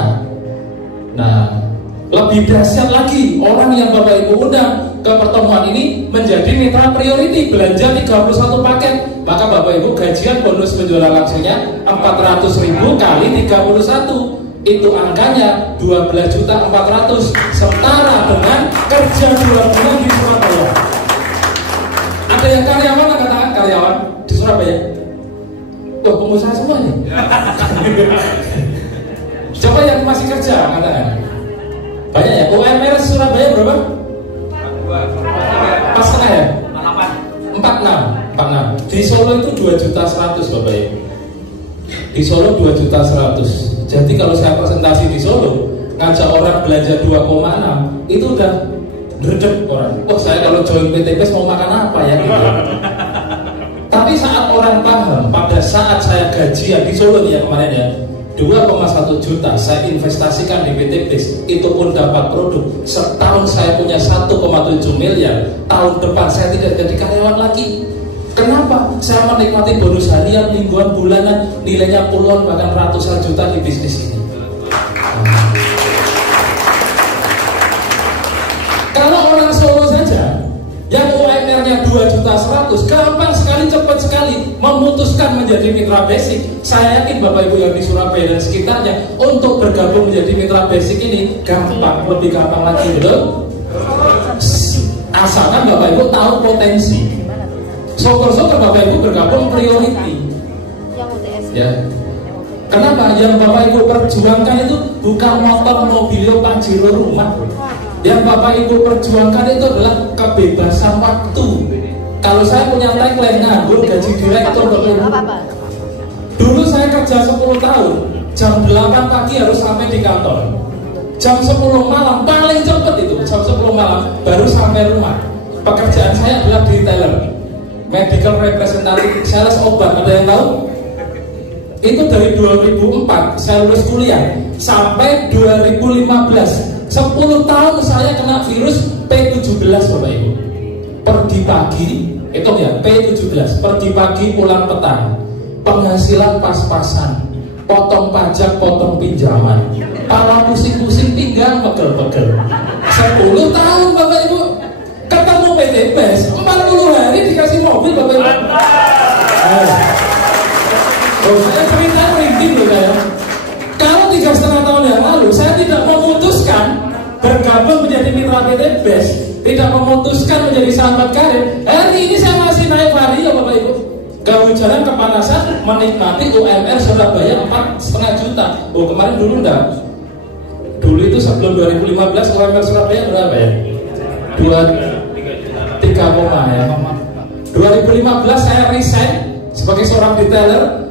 Nah, lebih dahsyat lagi, orang yang Bapak Ibu undang ke pertemuan ini menjadi mitra priority, belanja 31 paket, maka Bapak Ibu gajian bonus penjualan langsungnya 400.000 kali 31. Itu angkanya 12.400.000, setara dengan kerja 2 bulan di Surabaya. Ada yang karyawan, katakan karyawan di Surabaya. Tuh pengusaha semua nih. Coba yang masih kerja, katakan. Banyak ya. UMR Surabaya berapa? 4,5 ya? 46. Di Solo itu 2.100.000 Bapak Ibu. Di Solo 2.100.000. Jadi kalau saya presentasi di Solo ngajak orang belanja 2,6 itu udah dredeg orang. Oh saya kalau join PTBes mau makan apa ya gitu. Tapi saat orang paham, pada saat saya gajian di Solo nih ya kemarin ya 2,1 juta saya investasikan di PTBes, itu pun dapat produk. Setahun saya punya 1,7 miliar. Tahun depan saya tidak jadi karyawan lagi. Kenapa? Saya menikmati bonus harian, mingguan, bulanan, nilainya puluhan bahkan ratusan juta di bisnis ini. Kalau orang Solo saja yang UMR-nya 2.100.000, gampang sekali, cepat sekali memutuskan menjadi mitra basic. Saya yakin Bapak Ibu yang di Surabaya dan sekitarnya untuk bergabung menjadi mitra basic ini gampang, lebih gampang lagi, betul? Asalkan Bapak Ibu tahu potensi. Syukur-syukur Bapak Ibu bergabung priority. Ya. Kenapa? Yang Bapak Ibu perjuangkan itu bukan motor, mobil, pajero, rumah. Yang Bapak Ibu perjuangkan itu adalah kebebasan waktu. Kalau saya punya tagline nganggur gaji direktur betul. Dulu saya kerja 10 tahun, jam 8 pagi harus sampai di kantor. Jam 10 malam paling cepat itu, jam 10 malam baru sampai rumah. Pekerjaan saya adalah retailer, medical representative, sales obat. Ada yang tahu? Itu dari 2004 saya lulus kuliah sampai 2015. 10 tahun saya kena virus P17 Bapak Ibu. Pergi pagi, hitung ya, P17, pergi pagi pulang petang. Penghasilan pas-pasan, potong pajak, potong pinjaman, pala pusing-pusing, pinggang pegel-pegel. 10 tahun Bapak Ibu. Ketemu PTBes 40 hari dikasih mobil Bapak Ibu. Oh, saya cerita merinding loh saya. Kalau 3,5 tahun yang lalu saya tidak memutuskan bergabung menjadi mitra PTBes, tidak memutuskan menjadi sahabat karir, hari ini saya masih naik vario Bapak Ibu. Kehujanan, kepanasan, menikmati UMR Surabaya 4,5 juta. Oh kemarin dulu enggak. Dulu itu sebelum 2015 UMR Surabaya berapa ya? 3, ya. 2015 saya resign sebagai seorang retailer.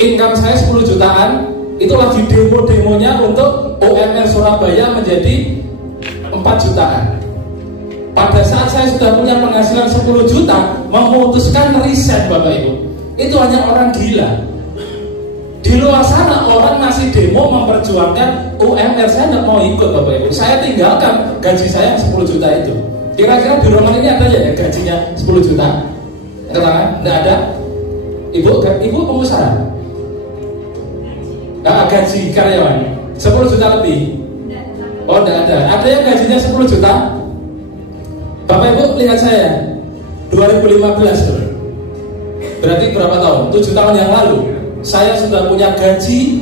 Income saya 10 jutaan. Itu lagi demo-demonya untuk UMR Surabaya menjadi 4 jutaan. Pada saat saya sudah punya penghasilan 10 juta, memutuskan resign Bapak Ibu. itu hanya orang gila. Di luar sana orang masih demo memperjuangkan UMR. Saya nggak mau ikut Bapak Ibu. Saya tinggalkan gaji saya 10 juta itu. Kira-kira di rumah ini ada ya gajinya 10 juta? Ketangan? Nggak ada? Ibu pengusaha? Gaji karyawan 10 juta lebih? Oh nggak ada. Ada yang gajinya 10 juta? Bapak Ibu lihat saya 2015 berarti berapa tahun? 7 tahun yang lalu saya sudah punya gaji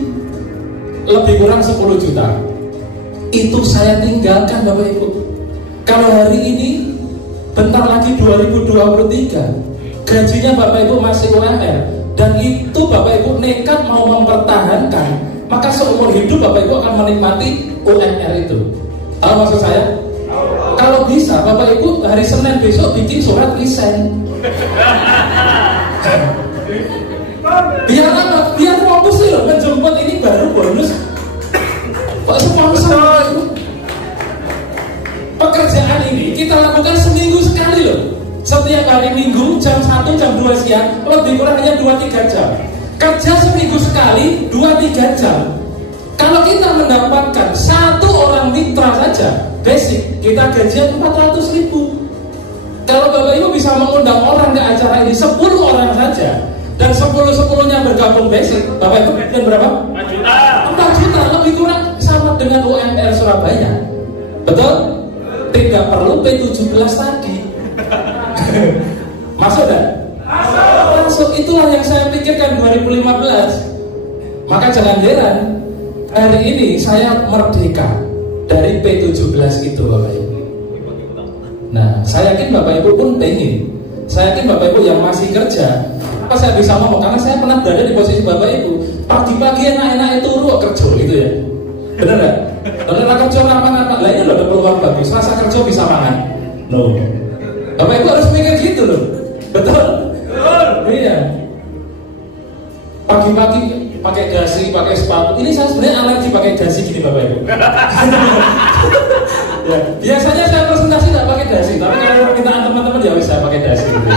lebih kurang 10 juta. Itu saya tinggalkan Bapak Ibu. Kalau hari ini bentar lagi 2023 gajinya Bapak Ibu masih UMR, dan itu Bapak Ibu nekat mau mempertahankan, maka seumur hidup Bapak Ibu akan menikmati UMR itu. Tahu maksud saya? Kalau bisa Bapak Ibu hari Senin besok bikin surat resign. Biar apa? Biar fokus loh menjemput ini baru bonus. Pak sponsor pekerjaan ini kita lakukan seminggu sekali loh. Setiap hari Minggu jam 1 jam 2 siang, lebih kurang hanya 2-3 jam. Kerja seminggu sekali 2-3 jam. Kalau kita mendapatkan satu orang mitra saja basic, kita gajian 400.000. Kalau Bapak Ibu bisa mengundang orang ke acara ini 10 orang saja, dan 10-10-nya bergabung basic, Bapak Ibu dan berapa? 4 juta. 4 juta lebih kurang sama dengan UMR Surabaya. Betul? Tidak perlu P17 tadi. Masuk tak? Masuk. Itulah yang saya pikirkan 2015. Maka jangan heran hari ini saya merdeka dari P17 itu Bapak Ibu. Nah, saya yakin Bapak Ibu pun pengen. Saya yakin Bapak Ibu yang masih kerja, apa saya bisa ngomong? Karena saya pernah berada di posisi Bapak Ibu. Pagi-pagi enak-enak itu kerja gitu ya. Bener gak? Bener kerja apa-apa. Lah ini loh ada peluang bagus. Masa kerja bisa makan? No. Bapak Ibu harus mikir gitu loh. Betul? Betul. Iya. Pagi-pagi pakai dasi, pakai sepatu. Ini saya sebenarnya alergi pakai dasi gini Bapak Ibu. Ya, biasanya saya presentasi tidak pakai dasi, tapi kalau permintaan teman-teman ya bisa pakai dasi gitu.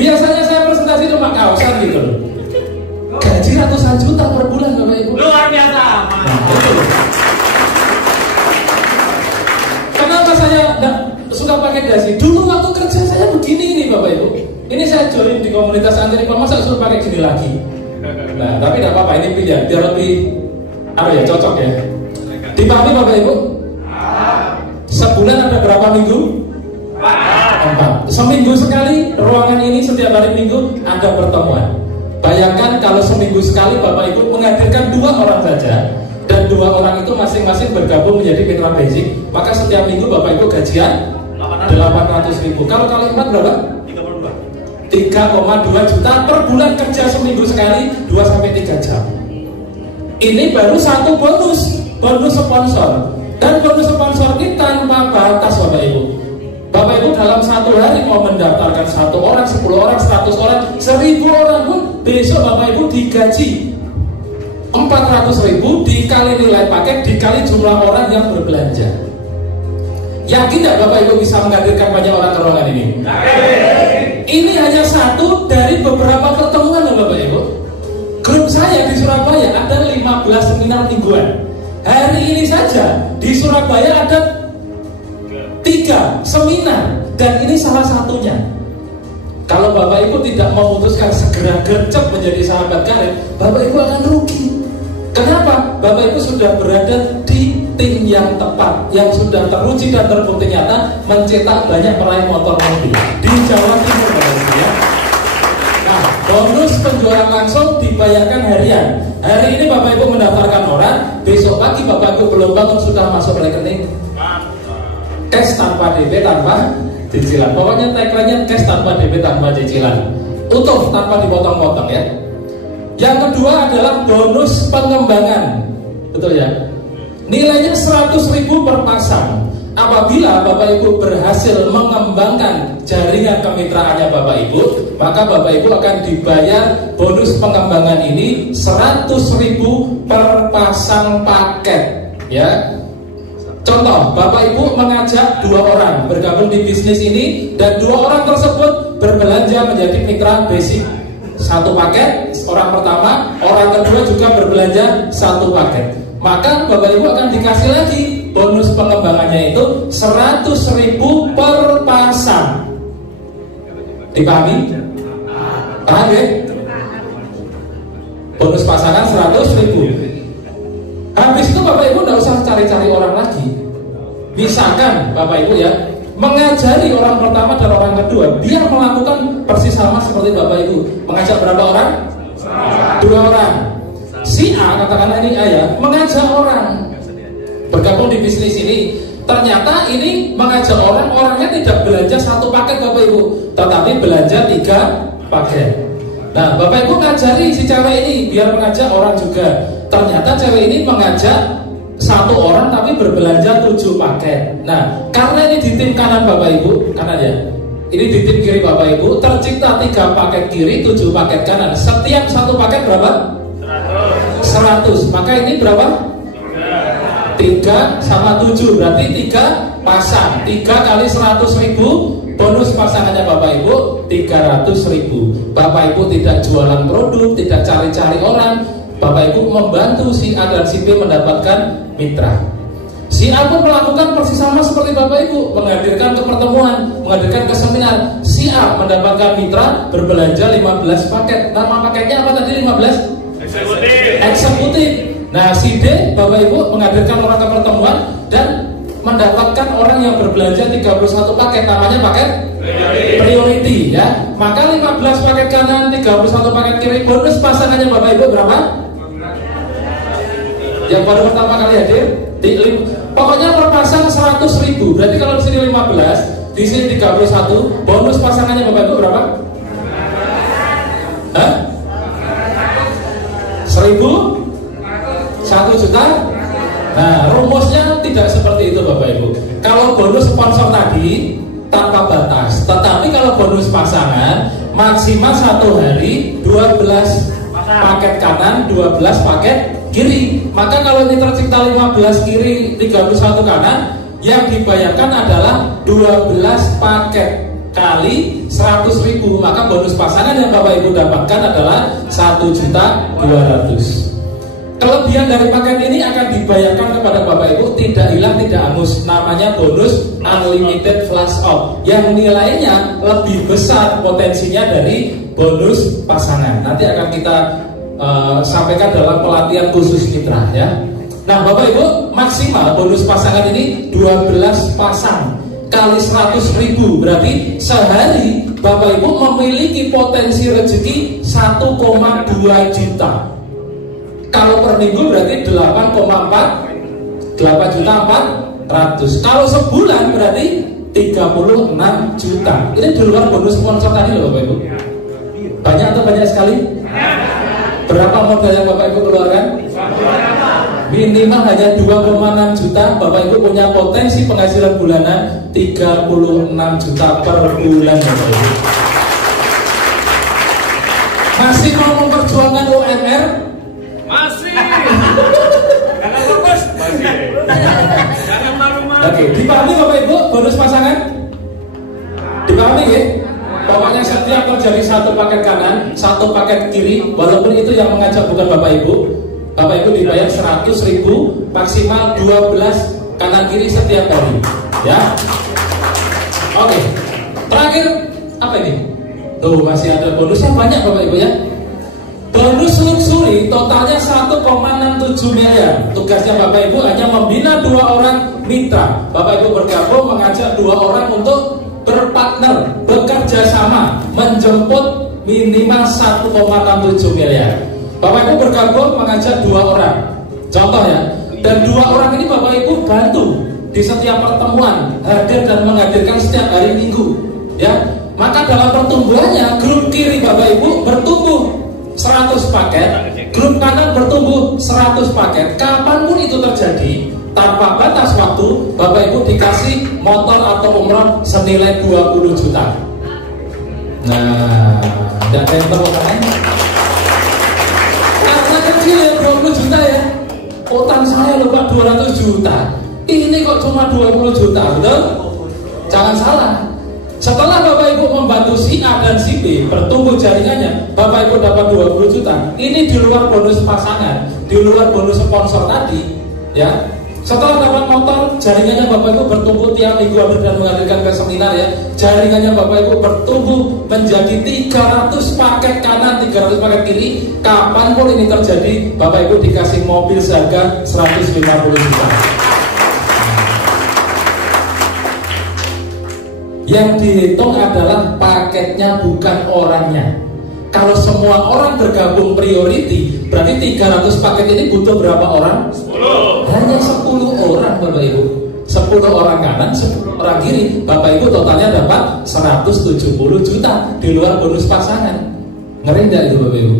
Biasanya saya presentasi cuma kaosan gitu loh. Gaji ratusan juta per bulan Bapak Ibu. Luar biasa. Nah, itu. Kenapa saya tidak suka pakai dasi? Dulu waktu kerja saya begini ini Bapak Ibu. Ini saya join di komunitas antri masa suruh pakai gini lagi. Nah, tapi tidak apa-apa, ini pilihan biar lebih cocok ya. Dipahami Bapak Ibu? Sebulan ada berapa minggu? 4. Seminggu sekali ruangan ini setiap hari Minggu ada pertemuan. Bayangkan kalau seminggu sekali Bapak Ibu menghadirkan 2 orang saja, dan 2 orang itu masing-masing bergabung menjadi mitra basic, maka setiap minggu Bapak Ibu gajian 800.000. Kalau kali 4 berapa? 3,2 juta per bulan kerja seminggu sekali 2-3 jam. Ini baru satu bonus sponsor. Dan bonus sponsor ini tanpa batas Bapak Ibu. Bapak Ibu dalam satu hari mau mendaftarkan 1 orang, 10 orang, 100 orang, 1000 orang pun besok Bapak Ibu digaji 400.000 dikali nilai paket dikali jumlah orang yang berbelanja. Yakin tidak Bapak Ibu bisa menghadirkan banyak orang ke ruangan ini? Ini hanya satu dari beberapa pertemuan Bapak Ibu. Grup saya di Surabaya ada 15 seminar mingguan. Hari ini saja di Surabaya ada 3 seminar, dan ini salah satunya. Kalau Bapak Ibu tidak memutuskan segera gercep menjadi sahabat karib, Bapak Ibu akan rugi. Kenapa? Bapak Ibu sudah berada di tim yang tepat, yang sudah teruji dan terbukti nyata mencetak banyak peraih motor mobil di Jawa Timur Bapak Ibu ya. Nah, bonus penjualan langsung dibayarkan harian. Hari ini Bapak Ibu mendaftarkan orang, besok pagi Bapak Ibu belum bangun sudah masuk rekening. Cash tanpa DP, tanpa cicilan. Pokoknya tagline-nya cash tanpa DP, tanpa cicilan. Utuh tanpa dipotong-potong ya. Yang kedua adalah bonus pengembangan. Betul ya? Nilainya 100.000 per pasang. Apabila Bapak Ibu berhasil mengembangkan jaringan kemitraannya Bapak Ibu, maka Bapak Ibu akan dibayar bonus pengembangan ini 100.000 per pasang paket ya. Contoh, Bapak Ibu mengajak 2 orang bergabung di bisnis ini, dan 2 orang tersebut berbelanja menjadi mitra basic satu paket, orang pertama, orang kedua juga berbelanja satu paket. Maka Bapak Ibu akan dikasih lagi bonus pengembangannya itu 100.000 per pasang. Dipahami? Paham ya? Bonus pasangan 100.000. Habis itu Bapak Ibu tidak usah cari-cari orang lagi. Misalkan Bapak Ibu ya mengajari orang pertama dan orang kedua, dia melakukan persis sama seperti Bapak Ibu. Mengajak berapa orang? 2 orang. Si A, katakanlah ini A ya, mengajak orang bergabung di bisnis ini. Ternyata ini mengajak orang, orangnya tidak belanja satu paket Bapak Ibu, tetapi belanja 3 paket. Nah Bapak Ibu ngajari si cewek ini biar mengajak orang juga. Ternyata cewek ini mengajak 1 orang tapi berbelanja 7 paket. Nah karena ini di tim kanan Bapak Ibu, kanan ya, ini di tim kiri Bapak Ibu, tercipta 3 paket kiri, 7 paket kanan. Setiap 1 paket berapa? 100. Maka ini berapa? 3 sama 7, berarti 3 pasang. 3 kali 100.000, bonus pasangannya Bapak Ibu 300.000. Bapak Ibu tidak jualan produk, tidak cari-cari orang. Bapak Ibu membantu si A dan si B mendapatkan mitra. Si A pun melakukan persis sama seperti Bapak Ibu, menghadirkan ke pertemuan, menghadirkan ke seminar. Si A mendapatkan mitra berbelanja 15 paket. Nama paketnya apa tadi? 15? Eksekutif. Nah si D, Bapak Ibu menghadirkan orang ke pertemuan dan mendapatkan orang yang berbelanja 31 paket. Namanya paket priority ya. Maka 15 paket kanan, 31 paket kiri. Bonus pasangannya Bapak Ibu berapa? Yang baru pertama kali hadir pokoknya per pasang 100.000. Berarti kalau di sini 15, di sini 31, bonus pasangannya Bapak Ibu berapa? Hah? 1.000? 1 juta? Nah rumusnya tidak seperti itu Bapak Ibu. Kalau bonus sponsor tadi tanpa batas, tetapi kalau bonus pasangan maksimal 1 hari 12 paket kanan, 12 paket kiri. Maka kalau ini tercipta 15 kiri, 31 kanan, yang dibayarkan adalah 12 paket kali 100.000. Maka bonus pasangan yang Bapak Ibu dapatkan adalah 1.200.000. Kelebihan dari paket ini akan dibayarkan kepada Bapak Ibu tidak hilang tidak hangus. Namanya bonus unlimited flash out, yang nilainya lebih besar potensinya dari bonus pasangan. Nanti akan kita sampaikan dalam pelatihan khusus mitra ya. Nah Bapak Ibu, maksimal bonus pasangan ini 12 pasang kali 100.000, berarti sehari Bapak Ibu memiliki potensi rezeki 1,2 juta. Kalau per minggu berarti 8,4 juta 400. Kalau sebulan berarti 36 juta. Ini di luar bonus sponsor tadi loh Bapak Ibu. Banyak atau banyak sekali? Berapa modal yang Bapak Ibu keluarkan? Minimal hanya 2,6 juta. Bapak Ibu punya potensi penghasilan bulanan 36 juta per bulan Bapak Ibu. Masih mau memperjuangkan UMR? Masih. Karena fokus masih. Jangan malu-malu. Oke, dipahami Bapak Ibu bonus pasangan? Dipahami ya? Pokoknya setiap terjadi 1 paket kanan, 1 paket kiri, walaupun itu yang mengajak bukan Bapak Ibu, Bapak Ibu dibayar 100.000, maksimal 12 kanan kiri setiap hari. Ya. Oke. Terakhir apa ini? Tuh masih ada bonusnya banyak Bapak Ibu ya. Bonus luxury totalnya 1,67 miliar. Tugasnya Bapak Ibu hanya membina 2 orang mitra. Bapak Ibu bergabung mengajak 2 orang untuk berpartner, bekerja sama, menjemput minimal 1,67 miliar. Bapak Ibu bergabung mengajak 2 orang. Contoh ya. Dan 2 orang ini Bapak Ibu bantu di setiap pertemuan, hadir dan menghadirkan setiap hari Minggu. Ya. Maka dalam pertumbuhannya grup kiri Bapak Ibu bertumbuh 100 paket, grup kanan bertumbuh 100 paket. Kapanpun itu terjadi, tanpa batas waktu, Bapak Ibu dikasih motor atau umroh senilai 20 juta. Nah, tidak ada yang tahu kan? Karena kecil ya 20 juta ya. Utang saya lupa 200 juta. Ini kok cuma 20 juta, betul? Jangan salah. Setelah Bapak Ibu membantu si A dan si B, bertumbuh jaringannya, Bapak Ibu dapat 20 juta. Ini di luar bonus pasangan, di luar bonus sponsor tadi, ya. Setelah dapat motor, jaringannya Bapak Ibu bertumbuh tiap minggu dan menghadirkan ke seminar, ya. Jaringannya Bapak Ibu bertumbuh menjadi 300 paket kanan, 300 paket kiri. Kapanpun ini terjadi, Bapak Ibu dikasih mobil seharga 150 juta. Yang dihitung adalah paketnya, bukan orangnya. Kalau semua orang bergabung priority, berarti 300 paket ini butuh berapa orang? 10. Hanya 10 orang Bapak Ibu. 10 orang kanan, 10 orang kiri. Bapak Ibu totalnya dapat 170 juta di luar bonus pasangan. Ngeri enggak itu Bapak Ibu?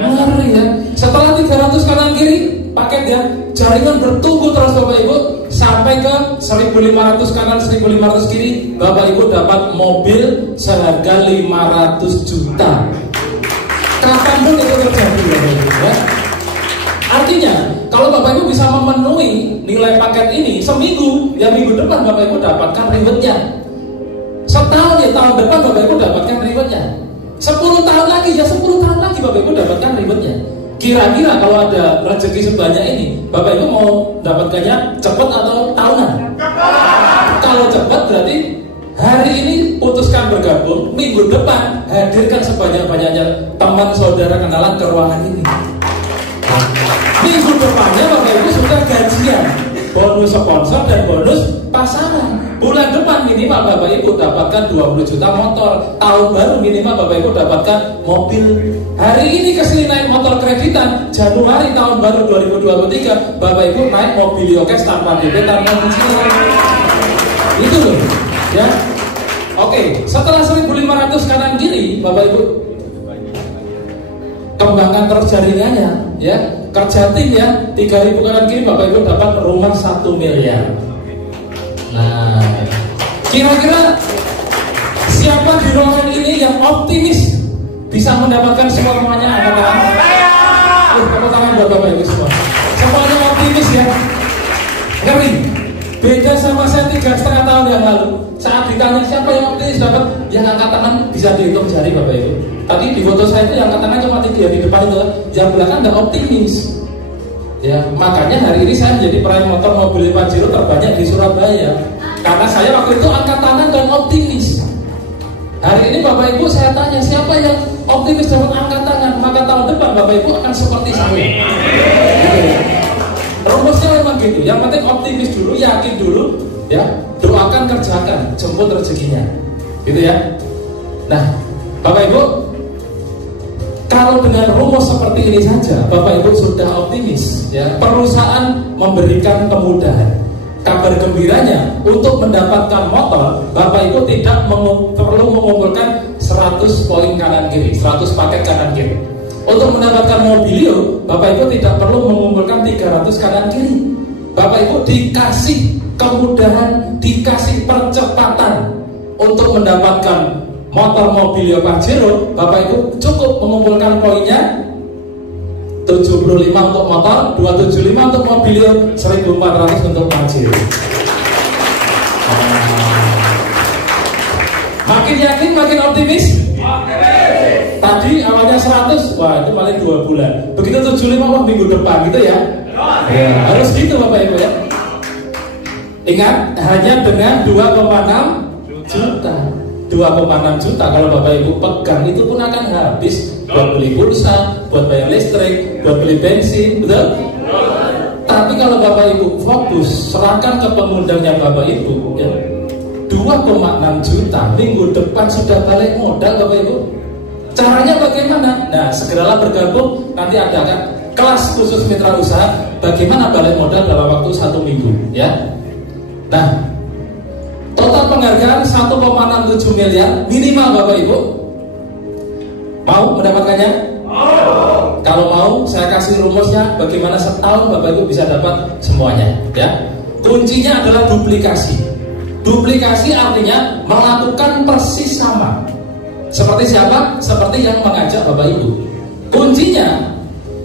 Ngeri ya. Setelah 300 kanan kiri paket, ya, jaringan bertumbuh terus Bapak Ibu sampai ke 1.500 kanan, 1.500 kiri. Bapak Ibu dapat mobil seharga 500 juta. Kapanpun itu terjadi Bapak Ibu, ya. Artinya kalau Bapak Ibu bisa memenuhi nilai paket ini seminggu, ya minggu depan Bapak Ibu dapatkan rewardnya. Setahun, ya tahun depan Bapak Ibu dapatkan rewardnya. 10 tahun lagi, ya 10 tahun lagi Bapak Ibu dapatkan rewardnya. Kira-kira kalau ada rezeki sebanyak ini, Bapak Ibu mau dapatkannya cepat atau tahunan? Kalau cepat berarti hari ini putuskan bergabung, minggu depan hadirkan sebanyak-banyaknya teman, saudara, kenalan ke ruangan ini. Minggu depannya Bapak Ibu sudah gajian, bonus sponsor dan bonus pasangan. Bulan depan minimal Bapak Ibu dapatkan 20 juta motor. Tahun baru minimal Bapak Ibu dapatkan mobil. Hari ini kesini naik motor kreditan, Januari tahun baru 2023 Bapak Ibu naik mobil Yokes tanpa DP, tanpa cicilan. Itu loh, ya. Oke, setelah 1.500 kanan kiri Bapak Ibu kembangkan terus jaringannya, ya. Kerja tim, ya, 3.000 kanan kiri Bapak Ibu dapat rumah 1 miliar. Nah, kira-kira siapa di ruangan ini yang optimis bisa mendapatkan semuanya? Angkat tangan. Tepuk tangan buat Bapak Ibu semua. Semuanya optimis, ya. Ngeri. Beda sama saya 3,5 tahun yang lalu. Saat ditanya siapa yang optimis dapat, yang angkat tangan bisa dihitung jari Bapak Ibu. Tadi di foto saya itu yang angkat tangan cuma 3 di depan itu, yang belakang nggak optimis. Ya, makanya hari ini saya menjadi peraih motor mobil Pajero terbanyak di Surabaya. Karena saya waktu itu angkat tangan dan optimis. Hari ini Bapak Ibu saya tanya siapa yang optimis dapat angkat tangan, maka tahun depan Bapak Ibu akan seperti saya. Rumusnya memang gitu. Yang penting optimis dulu, yakin dulu, ya. Doakan, kerjakan, jemput rezekinya. Gitu ya. Nah, Bapak Ibu, kalau dengan rumus seperti ini saja Bapak Ibu sudah optimis, ya. Perusahaan memberikan kemudahan. Kabar gembiranya untuk mendapatkan motor, Bapak Ibu tidak perlu mengumpulkan 100 poin kanan kiri, 100 paket kanan kiri. Untuk mendapatkan mobilio, Bapak Ibu tidak perlu mengumpulkan 300 kanan kiri. Bapak Ibu dikasih kemudahan, dikasih percepatan untuk mendapatkan motor mobilio Pajero. Bapak Ibu cukup mengumpulkan poinnya 75 untuk motor, 275 untuk mobilio, 1.400 untuk Pajero. Makin yakin, makin optimis. Tadi awalnya 100, wah itu paling 2 bulan. Begitu 75, wah minggu depan gitu ya. Ya, harus gitu Bapak Ibu, ya. Ingat, hanya dengan 2,6 juta. 2,6 juta kalau Bapak Ibu pegang itu pun akan habis buat beli pulsa, buat bayar listrik, buat beli bensin, betul? Tapi kalau Bapak Ibu fokus, serahkan ke pengundangnya Bapak Ibu, ya, 2,6 juta minggu depan sudah balik modal Bapak Ibu. Caranya bagaimana? Nah, segeralah bergabung. Nanti ada kan kelas khusus mitra usaha bagaimana balik modal dalam waktu 1 minggu, ya. Nah, total penghargaan 1,67 miliar minimal Bapak Ibu. Mau mendapatkannya? Kalau mau, saya kasih rumusnya bagaimana setahun Bapak Ibu bisa dapat semuanya, ya. Kuncinya adalah duplikasi. Duplikasi artinya melakukan persis sama. Seperti siapa? Seperti yang mengajak Bapak Ibu. Kuncinya,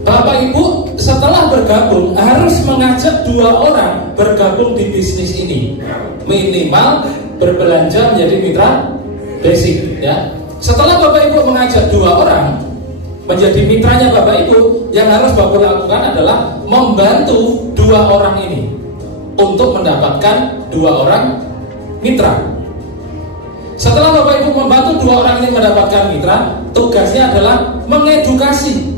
Bapak Ibu setelah bergabung harus mengajak 2 orang bergabung di bisnis ini. Minimal berbelanja menjadi mitra basic, ya. Setelah Bapak Ibu mengajak 2 orang menjadi mitranya Bapak Ibu, yang harus Bapak lakukan adalah membantu 2 orang ini untuk mendapatkan 2 orang mitra. Setelah Bapak Ibu membantu 2 orang ini mendapatkan mitra, tugasnya adalah mengedukasi,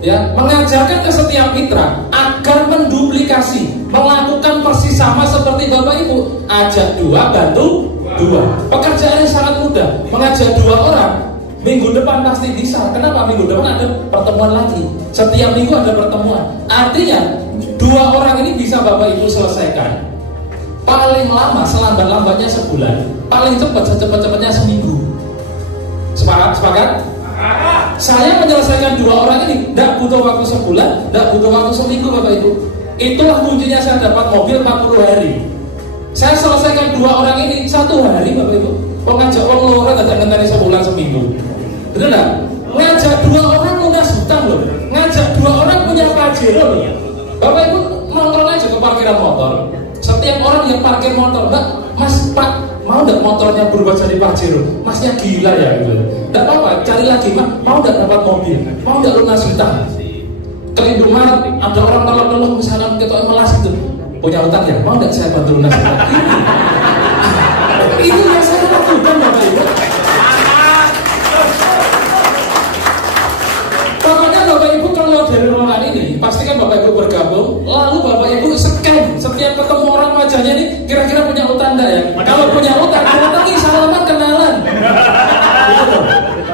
ya, mengajarkan ke setiap mitra agar menduplikasi, melakukan persis sama seperti Bapak Ibu. Ajak 2, bantu 2. Pekerjaannya sangat mudah. Mengajak 2 orang, minggu depan pasti bisa. Kenapa? Minggu depan ada pertemuan lagi. Setiap minggu ada pertemuan. Artinya 2 orang ini bisa Bapak Ibu selesaikan paling lama, selambat-lambatnya sebulan, paling cepat secepat-cepatnya seminggu. Sepakat? Sepakat? Saya menyelesaikan 2 orang ini tidak butuh waktu sebulan, tidak butuh waktu seminggu Bapak Ibu. Itulah kuncinya saya dapat mobil 40 hari. Saya selesaikan 2 orang ini 1 hari Bapak Ibu. Ngajak orang luar tidak ngenteni sebulan seminggu. Betul nggak? Ngajak 2 orang lunas hutang loh. Ngajak 2 orang punya Pajero loh. Bapak Ibu nongkrong aja ke parkiran motor. Setiap orang yang parkir motor, Mbak, Mas, Pak, mau nggak motornya berubah jadi Pajero? Masnya gila ya gitu. Nggak apa-apa, cari lagi, Mak. Mau nggak dapat mobil? Mau nggak lunas hutang? Ke Indomaret ada orang tolong misalnya ketua melas itu punya hutang ya, mau nggak saya bantu lunas hutang? Itu yang saya lakukan Bapak Ibu. Pokoknya Bapak Ibu keluar dari ruangan ini, pastikan Bapak Ibu bergabung, lalu Bapak Ibu scan setiap ketemu orang wajahnya ini kira-kira punya utang enggak ya? Kalau punya utang, datangi salaman kenalan. Gitu.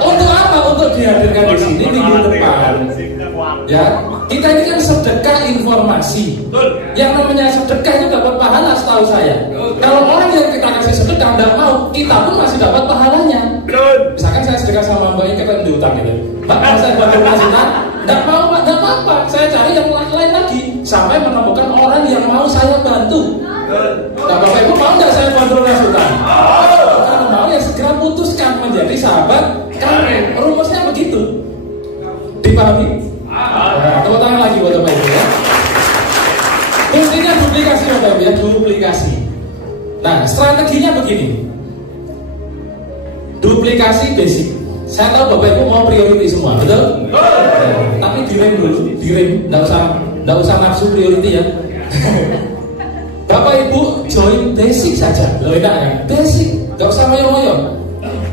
Untuk apa? Untuk dihadirkan di sini minggu depan. Ya, kita ini kan sedekah informasi. Yang namanya sedekah itu dapat pahala setahu saya. Kalau orang yang kita kasih sedekah tidak mau, kita pun masih dapat pahalanya. Misalkan saya sedekah sama Mbak Ika yang diutang gitu, Mbak, kalau saya bantu nasihat, tidak mau Mbak, tidak apa-apa. Saya cari yang lain lagi sampai menemukan orang yang mau saya bantu. Nah, Bapak Ibu mau tidak saya bantu nasihat? Kalau mau ya segera putuskan menjadi sahabat kami. Rumusnya begitu. Dipahami? Nah, tepuk tangan lagi buat Bapak Ibu ya. Kuncinya duplikasi Bapak Ibu ya, duplikasi. Nah, strateginya begini. Duplikasi basic. Saya tahu Bapak Ibu mau priority semua, betul? Tapi direm dulu, direm, enggak usah nafsu priority ya. Bapak Ibu join basic saja. Loh enak ya, basic, enggak usah moyo-moyo.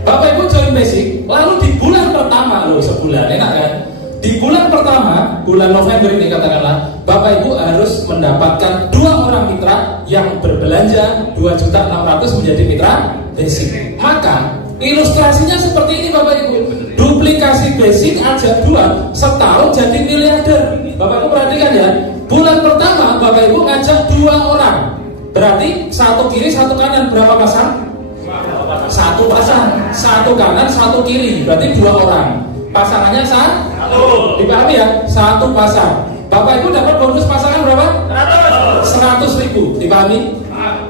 Bapak Ibu join basic, lalu di bulan pertama loh, sebulan, enak kan? Di bulan pertama, bulan November ini katakanlah, Bapak Ibu harus mendapatkan 2 orang mitra yang berbelanja 2.600.000 menjadi mitra basic. Maka ilustrasinya seperti ini Bapak Ibu. Duplikasi basic ajak 2, setahun jadi miliarder. Bapak Ibu perhatikan ya. Bulan pertama Bapak Ibu ngajak 2 orang. Berarti 1 kiri 1 kanan, berapa pasang? 1 pasang. 1 kanan 1 kiri, berarti 2 orang. Pasangannya 1. Dipahami ya? 1 pasang. Bapak Ibu dapat bonus pasangan berapa? 100.000. Dipahami?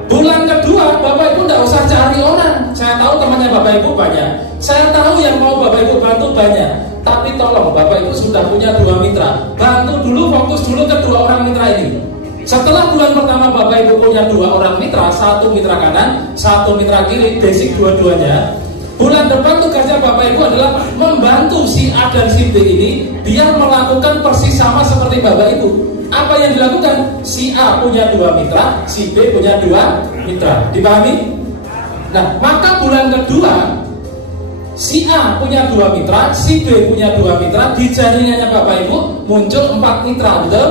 Bulan kedua Bapak Ibu tidak usah cari orang. Saya tahu temannya Bapak Ibu banyak. Saya tahu yang mau Bapak Ibu bantu banyak. Tapi tolong Bapak Ibu sudah punya 2 mitra, bantu dulu, fokus dulu ke 2 orang mitra ini. Setelah bulan pertama Bapak Ibu punya 2 orang mitra, 1 mitra kanan, 1 mitra kiri, basic dua-duanya. Bulan depan tugasnya Bapak Ibu adalah membantu si A dan si B ini biar melakukan persis sama seperti Bapak Ibu. Apa yang dilakukan? Si A punya 2 mitra, si B punya 2 mitra. Dipahami? Nah, maka bulan kedua si A punya 2 mitra, si B punya 2 mitra. Di jaringannya Bapak Ibu muncul 4 mitra, betul?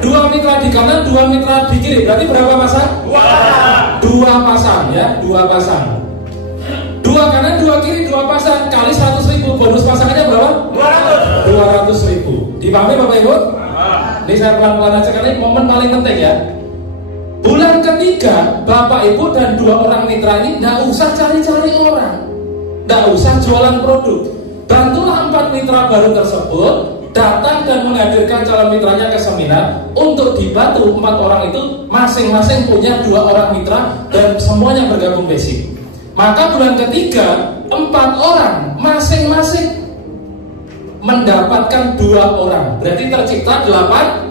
2 mitra di kanan, 2 mitra di kiri. Berarti berapa pasang? 2 pasang ya, 2 pasang. 2 kanan, 2 kiri, 2 pasang kali 100.000. Bonus pasangannya berapa? 200.000. Dipahami Bapak Ibu? Ini saya pelan-pelan aja karena ini momen paling penting ya. Bulan ketiga Bapak Ibu dan 2 orang mitra ini tidak usah cari-cari orang, tidak usah jualan produk. Bantulah 4 mitra baru tersebut datang dan menghadirkan calon mitranya ke seminar untuk dibantu 4 orang itu masing-masing punya 2 orang mitra dan semuanya bergabung basic. Maka bulan ketiga 4 orang masing-masing mendapatkan 2 orang. Berarti tercipta 8.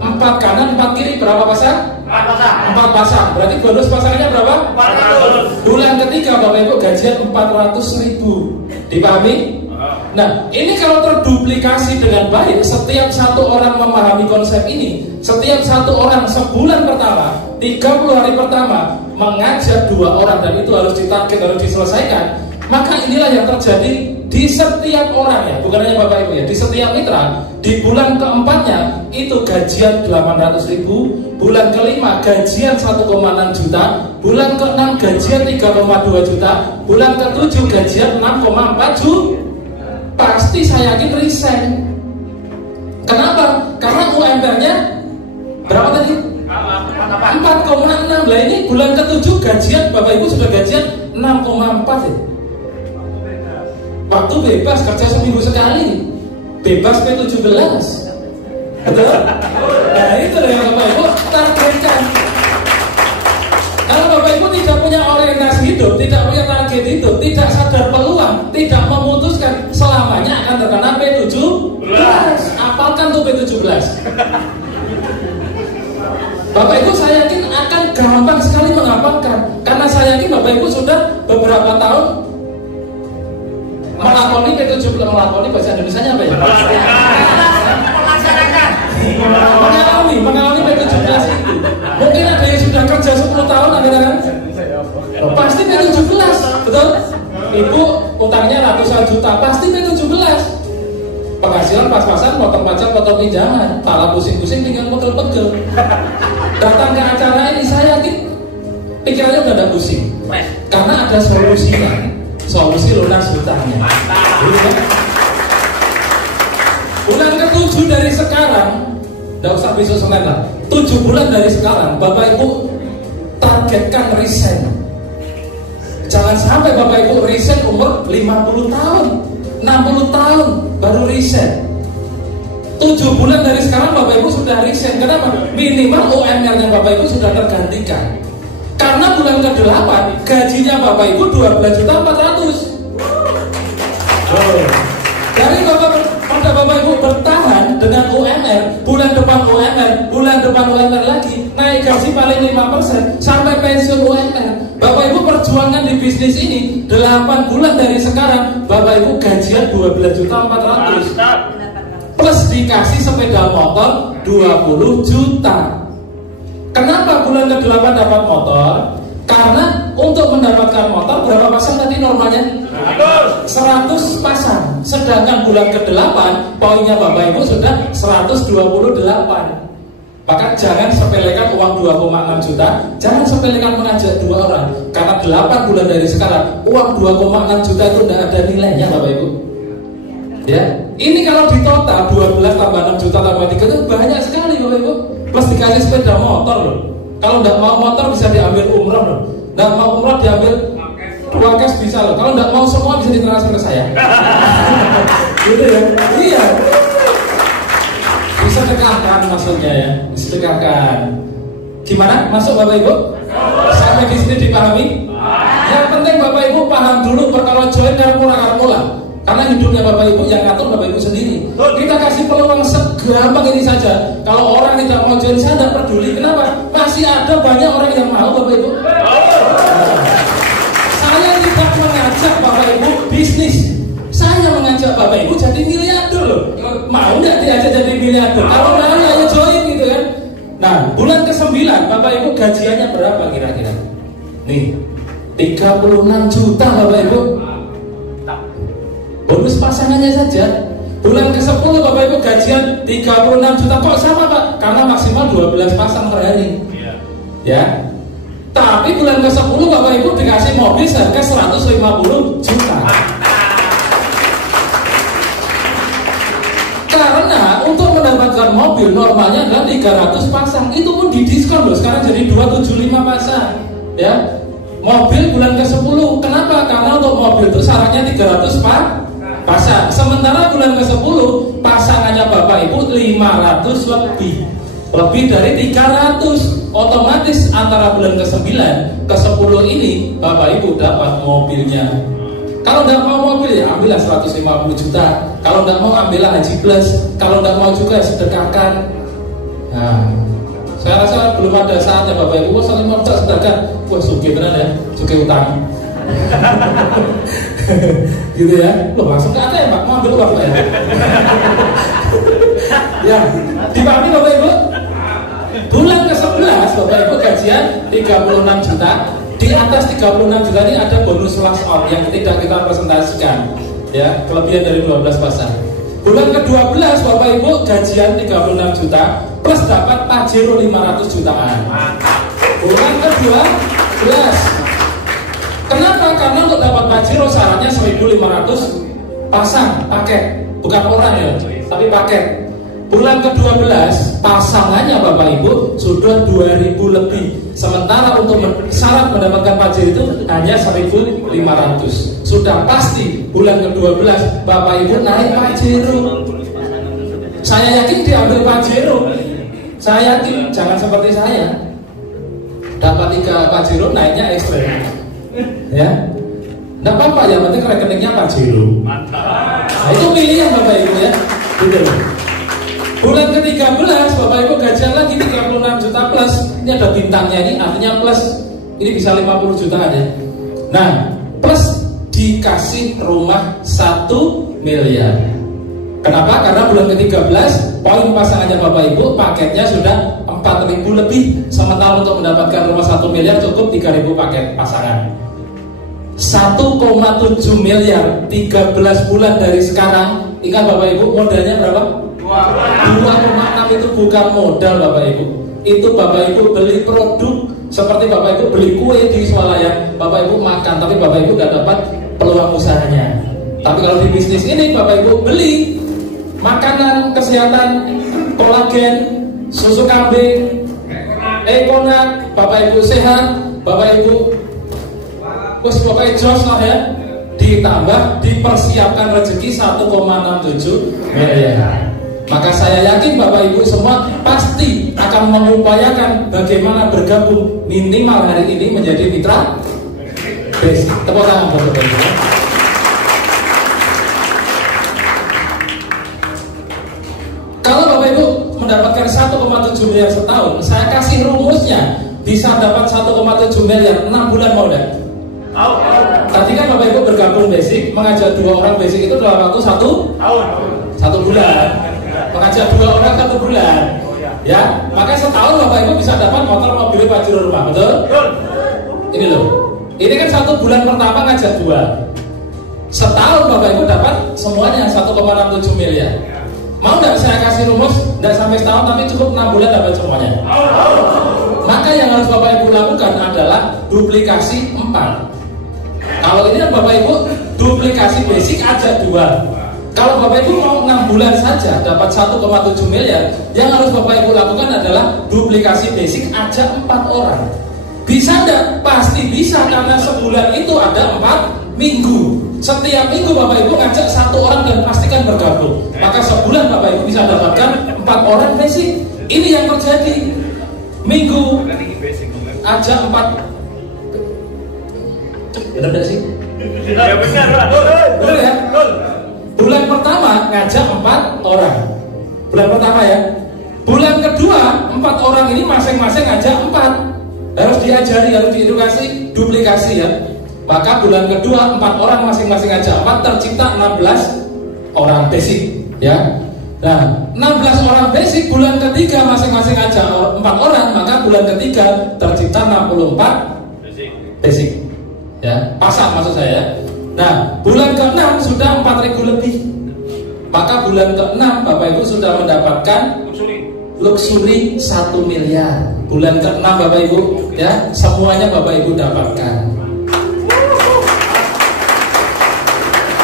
4 kanan 4 kiri, berapa pasang? 4 pasang. Berarti bonus pasangannya berapa? 400. Bulan ketiga Bapak Ibu gajian 400.000. Dipahami? Nah, ini kalau terduplikasi dengan baik, setiap satu orang memahami konsep ini, setiap satu orang sebulan pertama, 30 hari pertama mengajak 2 orang, dan itu harus ditarget, harus diselesaikan, maka inilah yang terjadi di setiap orang ya, bukan hanya Bapak Ibu ya, di setiap mitra. Di bulan keempatnya itu gajian 800.000, bulan kelima gajian 1,6 juta, bulan ke-6 gajian 3,2 juta, bulan ke-7 gajian 6,4 juta. Pasti saya yakin resign. Kenapa? Karena UMR-nya berapa tadi? 4,6. Lah ini bulan ke-7 gajian Bapak Ibu sudah gajian 6,4 ya. Waktu bebas kerja seminggu sekali, bebas P17. Betul? Nah itu yang Bapak Ibu targetkan. Kalau Bapak Ibu tidak punya orientasi hidup, tidak punya target hidup, tidak sadar peluang, tidak memutuskan selamanya akan terkena P17. Apalkan tuh P17. Bapak Ibu saya yakin akan gampang sekali mengamalkan, karena saya yakin Bapak Ibu sudah beberapa tahun melakoni P17. Melakoni bahasa Indonesianya apa ya? Mengalami P17 itu. Mungkin ada yang sudah kerja 10 tahun, ada kan? Pasti P17, betul? Ibu utangnya ratusan juta, pasti P17. Penghasilan pas-pasan, potong pajak, potong pinjaman, pala pusing-pusing, tinggal pegel-pegel. Datang ke acara ini, saya yakin pikirannya udah ada pusing, karena ada solusinya, solusi lunas hutangnya. Bulan ke-7 dari sekarang, tidak usah besok Senin lah, 7 bulan dari sekarang, Bapak Ibu targetkan resign. Jangan sampai Bapak Ibu resign umur 50 tahun, 60 tahun baru resign. 7 bulan dari sekarang Bapak Ibu sudah resign. Kenapa? Minimal UMR-nya Bapak Ibu sudah tergantikan. Karena bulan ke-8 gajinya Bapak Ibu 12.400.000. Dari Bapak Ibu bertahan dengan UMR, bulan depan UMR lagi, naik gaji paling 5% sampai pensiun UMR. Bapak Ibu perjuangan di bisnis ini 8 bulan dari sekarang, Bapak Ibu gajian 12.400.000. Plus dikasih sepeda motor 20 juta. Kenapa bulan ke-8 dapat motor? Karena untuk mendapatkan motor berapa pasang tadi normalnya? 100 pasang. Sedangkan bulan ke-8 poinnya Bapak Ibu sudah 128. Maka jangan sepelekan uang 2,6 juta, jangan sepelekan mengajak 2 orang. Karena 8 bulan dari sekarang uang 2,6 juta itu tidak ada nilainya Bapak Ibu. Ya, ini kalau di total 12 tambah 6 juta tambah 3 itu banyak sekali Bapak Ibu. Plus dikasih sepeda motor loh. Kalau tidak mau motor bisa diambil umroh loh. Tidak mau umroh diambil 2 cash bisa loh. Kalau tidak mau semua bisa ditransfer ke saya. Gitu ya. Iya. Bisa dekatkan maksudnya ya. Bisa dekatkan. Gimana? Masuk Bapak Ibu? Sampai di sini dipahami? Yang penting Bapak Ibu paham dulu perkara join dan mula. Karena hidupnya Bapak Ibu yang ngatur Bapak Ibu sendiri. Kita kasih peluang segampang ini saja. Kalau orang tidak mau join, saya tidak peduli. Kenapa? Masih ada banyak orang yang mau Bapak Ibu. Saya tidak mengajak Bapak Ibu bisnis. Saya mengajak Bapak Ibu jadi miliarder loh. Mau nggak diajak jadi miliarder? Kalau mau ya join gitu kan. Nah, bulan ke-9 Bapak Ibu gajiannya berapa kira-kira? Nih, 36 juta Bapak Ibu. Bonus pasangannya saja. Bulan ke-10 Bapak Ibu gajian 36 juta. Kok sama Pak? Karena maksimal 12 pasang per hari. Ya. Tapi bulan ke-10 Bapak Ibu dikasih mobil seharga 150 juta. Karena untuk mendapatkan mobil normalnya adalah 300 pasang. Itu pun didiskon loh. Sekarang jadi 275 pasang. Ya. Mobil bulan ke-10. Kenapa? Karena untuk mobil itu syaratnya 300 pasang. Sementara bulan ke-10 pasangannya Bapak Ibu 500 lebih dari 300. Otomatis antara bulan ke-9 ke-10 ini Bapak Ibu dapat mobilnya. Kalau tidak mau mobil ya ambillah 150 juta. Kalau tidak mau ambillah haji plus. Kalau tidak mau juga sedekahkan. Nah, saya rasa belum ada saatnya Bapak Ibu saling modal sedekah. Wah sugih benar ya, sugih utang. Gitu ya. Loh, langsung ke ATM Pak, mau ambil uang Pak ya. Ya, dipahami Bapak Ibu? Bulan ke-11 Bapak Ibu gajian 36 juta. Di atas 36 juta ini ada bonus last out yang tidak kita presentasikan. Ya, kelebihan dari 12 pasar. Bulan ke-12 Bapak Ibu gajian 36 juta plus dapat pajero 500 jutaan. Bulan ke-12. Kenapa? Karena untuk dapat pajero syaratnya 1.500 pasang paket, bukan orang ya, tapi paket. Bulan ke-12 pasangannya Bapak Ibu sudah 2.000 lebih. Sementara untuk syarat mendapatkan pajero itu hanya 1.500. Sudah pasti bulan ke-12 Bapak Ibu naik pajero. Saya yakin diambil pajero. Saya yakin, jangan seperti saya dapat 3 pajero naiknya ekstrim. Ya, nggak apa-apa ya, penting rekeningnya pajero. Nah, itu pilihan Bapak Ibu ya. Gitu. Bulan ke-13 Bapak Ibu gajian lagi 36 juta plus. Ini ada bintangnya, ini artinya plus. Ini bisa 50 juta ya. Nah, plus dikasih rumah 1 miliar. Kenapa? Karena bulan ke-13 poin pasangannya Bapak Ibu paketnya sudah 4.000 lebih. Sementara untuk mendapatkan rumah 1 miliar cukup 3.000 paket pasangan. 1,7 miliar 13 bulan dari sekarang. Ingat Bapak Ibu, modalnya berapa? 2,6 itu bukan modal Bapak Ibu. Itu Bapak Ibu beli produk. Seperti Bapak Ibu beli kue di swalayan, Bapak Ibu makan, tapi Bapak Ibu gak dapat peluang usahanya. Tapi kalau di bisnis ini Bapak Ibu beli makanan kesehatan, kolagen, susu kambing, Ekonak, Bapak Ibu sehat, Bapak Ibu pokoknya jos lah ya. Ditambah dipersiapkan rezeki 1,67 miliar. Maka saya yakin Bapak Ibu semua pasti akan mengupayakan bagaimana bergabung minimal hari ini menjadi mitra basic. Tepuk tangan buat Bapak Ibu. Kalau Bapak Ibu mendapatkan 1,7 miliar setahun, saya kasih rumusnya bisa dapat 1,7 miliar 6 bulan mau enggak? Tadi kan Bapak Ibu bergabung basic, mengajak 2 orang basic itu dalam waktu 1 tahun, 1 bulan. Mengajak 2 orang 1 bulan. Ya, maka setahun Bapak Ibu bisa dapat motor, mobil, pajero, rumah, betul? Ini loh. Ini kan 1 bulan pertama ngajak 2. Setahun Bapak Ibu dapat semuanya 1,67 miliar. Mau nggak saya kasih rumus? Nggak sampai setahun tapi cukup 6 bulan dapat semuanya. Maka yang harus Bapak Ibu lakukan adalah duplikasi 4. Kalau ini kan Bapak Ibu duplikasi basic aja 2. Kalau Bapak Ibu mau 6 bulan saja dapat 1,7 miliar, yang harus Bapak Ibu lakukan adalah duplikasi basic aja 4 orang. Bisa enggak? Pasti bisa, karena sebulan itu ada 4 minggu. Setiap minggu Bapak Ibu ngajak 1 orang dan pastikan bergabung. Maka sebulan Bapak Ibu bisa dapatkan 4 orang basic. Ini yang terjadi. Minggu aja 4. Benar enggak sih? Ya benar, Pak. Benar ya? Bulan pertama ngajak 4 orang. Bulan pertama ya. Bulan kedua 4 orang ini masing-masing ngajak 4. Harus diajari, harus diedukasi, duplikasi ya. Maka bulan kedua 4 orang masing-masing ngajak 4, tercipta 16 orang basic ya. Nah, 16 orang basic bulan ketiga masing-masing ngajak 4 orang, maka bulan ketiga tercipta 64 basic. Ya, pasang maksud saya. Nah, bulan ke-6 sudah 4.000 lebih. Maka bulan ke-6 Bapak Ibu sudah mendapatkan luxury 1 miliar. Bulan ke-6 Bapak Ibu ya, semuanya Bapak Ibu dapatkan.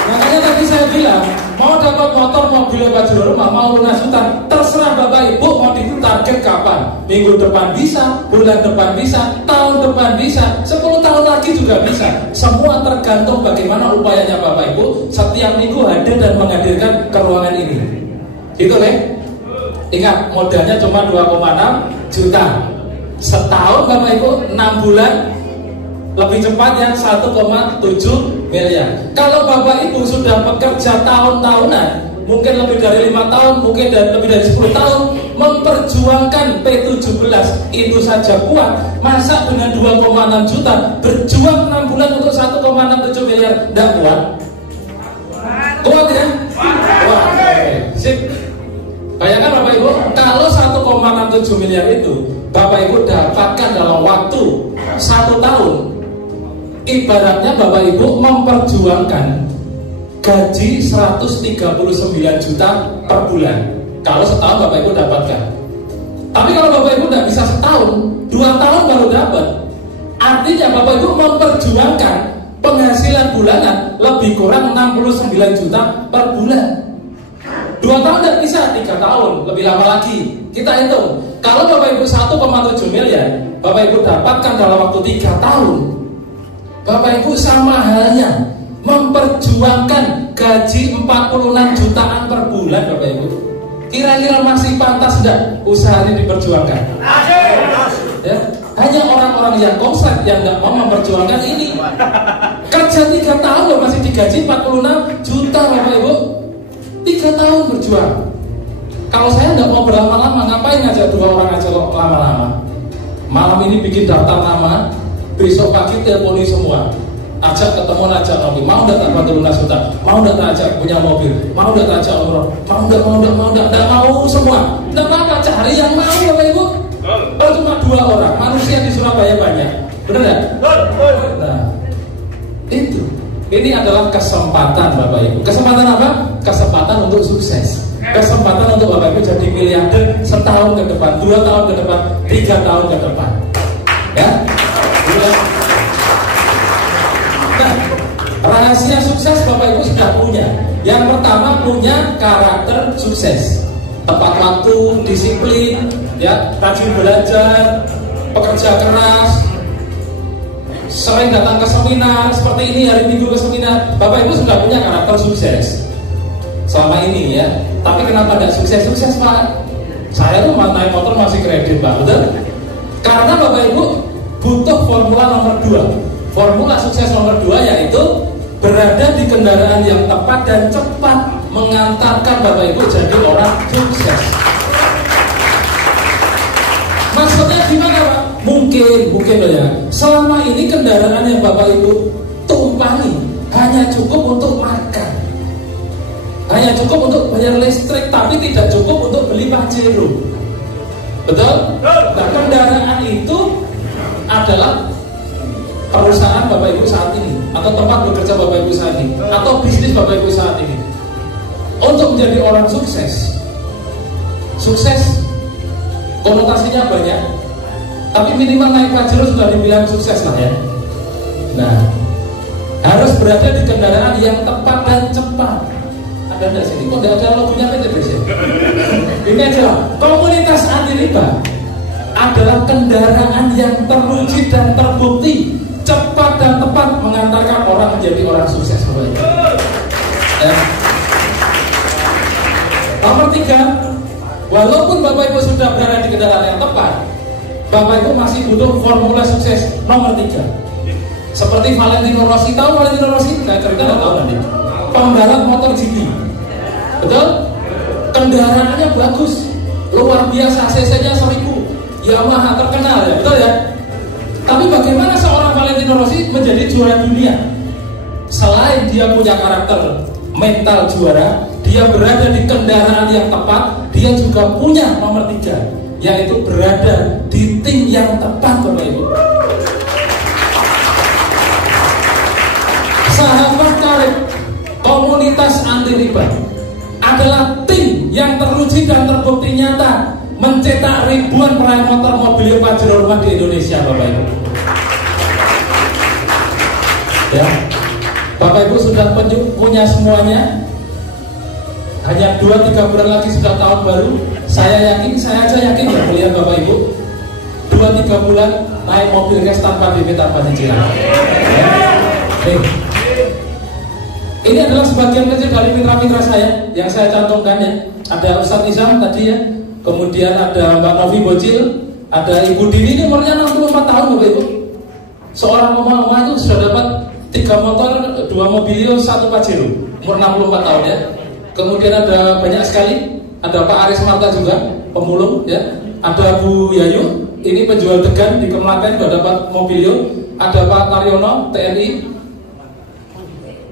Makanya tadi saya bilang, mau dapat motor, mobil, pajero, rumah, mau lunas utang, terserah Bapak Ibu mau ditarget kapan. Minggu depan bisa, bulan depan bisa, tahun depan bisa, 10 tahun lagi juga bisa. Semua tergantung bagaimana upayanya Bapak Ibu setiap minggu hadir dan menghadirkan ke ruangan ini. Gitu deh. Ingat, modalnya cuma 2,6 juta. Setahun Bapak Ibu 6 bulan, lebih cepat ya 1,7 miliar. Kalau Bapak Ibu sudah bekerja tahun-tahunan, mungkin lebih dari 5 tahun, mungkin lebih dari 10 tahun, memperjuangkan P17 itu saja kuat. Masa dengan 2,6 juta berjuang 6 bulan untuk 1,67 miliar tidak kuat? Kuat ya? Kuat. Sip. Bayangkan Bapak Ibu, kalau 1,67 miliar itu Bapak Ibu dapatkan dalam waktu 1 tahun, ibaratnya Bapak Ibu memperjuangkan gaji 139 juta per bulan. Kalau setahun Bapak Ibu dapatkan. Tapi kalau Bapak Ibu tidak bisa setahun, 2 tahun baru dapat. Artinya Bapak Ibu memperjuangkan penghasilan bulanan lebih kurang 69 juta per bulan. 2 tahun tidak bisa, 3 tahun, lebih lama lagi. Kita hitung, kalau Bapak Ibu 1,7 miliar, Bapak Ibu dapatkan dalam waktu 3 tahun. Bapak Ibu sama halnya memperjuangkan gaji 46 jutaan per bulan. Bapak Ibu, kira-kira masih pantas tidak usaha ini diperjuangkan? Ya, hanya orang-orang yang konslet yang nggak mau memperjuangkan ini. Kerja 3 tahun loh masih digaji 46 juta Bapak Ibu. 3 tahun berjuang. Kalau saya nggak mau berlama-lama, ngapain ngajak 2 orang aja kok lama-lama? Malam ini bikin daftar nama, besok pagi teleponi semua, ajak ketemu, ajak ngopi. Mau nggak tak bantu lunas hutang? Mau nggak tak ajak punya mobil? Mau nggak tak ajak umroh? Mau semua. Nggak apa-apa, cari yang mau Bapak Ibu. Kalau cuma 2 orang, manusia di Surabaya banyak, benar nggak? Nah, itu. Ini adalah kesempatan Bapak Ibu. Kesempatan apa? Kesempatan untuk sukses. Kesempatan untuk Bapak Ibu jadi miliarder setahun ke depan, 2 tahun ke depan, 3 tahun ke depan. Ya. Nah, rahasia sukses Bapak Ibu sudah punya. Yang pertama, punya karakter sukses. Tepat waktu, disiplin, ya, rajin belajar, pekerja keras, sering datang ke seminar seperti ini, hari Minggu ke seminar. Bapak Ibu sudah punya karakter sukses selama ini ya. Tapi kenapa tidak sukses-sukses Pak? Saya tuh naik motor masih kredit Pak, betul? Karena Bapak Ibu butuh formula nomor 2. Formula sukses nomor 2 yaitu berada di kendaraan yang tepat dan cepat mengantarkan Bapak Ibu jadi orang sukses. Maksudnya gimana Pak? Mungkin loh ya. Selama ini kendaraan yang Bapak Ibu tumpangi hanya cukup untuk makan, hanya cukup untuk bayar listrik, tapi tidak cukup untuk beli Pajero. Betul? Nah, kendaraan itu adalah perusahaan Bapak Ibu saat ini, atau tempat bekerja Bapak Ibu saat ini, atau bisnis Bapak Ibu saat ini. Untuk menjadi orang sukses, konotasinya banyak, tapi minimal naik Pajero sudah dibilang sukses lah ya. Nah, harus berada di kendaraan yang tepat dan cepat. Ada enggak sini? Kok tidak ada logonya PTBC? Ini aja, komunitas anti riba adalah kendaraan yang teruji dan terbukti cepat dan tepat mengantarkan orang menjadi orang sukses. Ya. Nomor 3, walaupun Bapak Ibu sudah berada di kendaraan yang tepat, Bapak Ibu masih butuh formula sukses nomor 3. Seperti Valentino Rossi. Tahu Valentino Rossi? Saya cerita nggak tahu nanti. Pembalap motor GP, betul? Kendaraannya bagus, luar biasa, cc-nya 1000, Yamaha terkenal ya, betul ya? Tapi bagaimana seorang Valentino Rossi menjadi juara dunia? Selain dia punya karakter mental juara, dia berada di kendaraan yang tepat, dia juga punya nomor 3, yaitu berada di tim yang tepat Bapak Ibu. Sahabat karib komunitas anti riba adalah tim yang teruji dan terbukti nyata mencetak ribuan peraih motor mobil Pajero rumah di Indonesia Bapak Ibu. Ya, Bapak Ibu sudah punya semuanya. Hanya 2-3 bulan lagi sudah tahun baru. Saya aja yakin ya melihat Bapak Ibu 2-3 bulan naik mobil cash tanpa DP tanpa cicilan. Ya. Ini adalah sebagian kecil dari mitra-mitra saya yang saya cantumkan ya. Ada Ustadz Isam tadi ya, kemudian ada Mbak Novi Bocil, ada Ibu Dini, ini umurnya 64 tahun Bapak Ibu. Seorang mama itu sudah dapat 3 motor, 2 Mobilio, 1 Pajero, umur 64 tahun ya. Kemudian ada banyak sekali, ada Pak Aris Marta juga, pemulung ya. Ada Bu Yayu, ini penjual degan di Kemlaten, sudah dapat Mobilio. Ada Pak Taryono, TNI,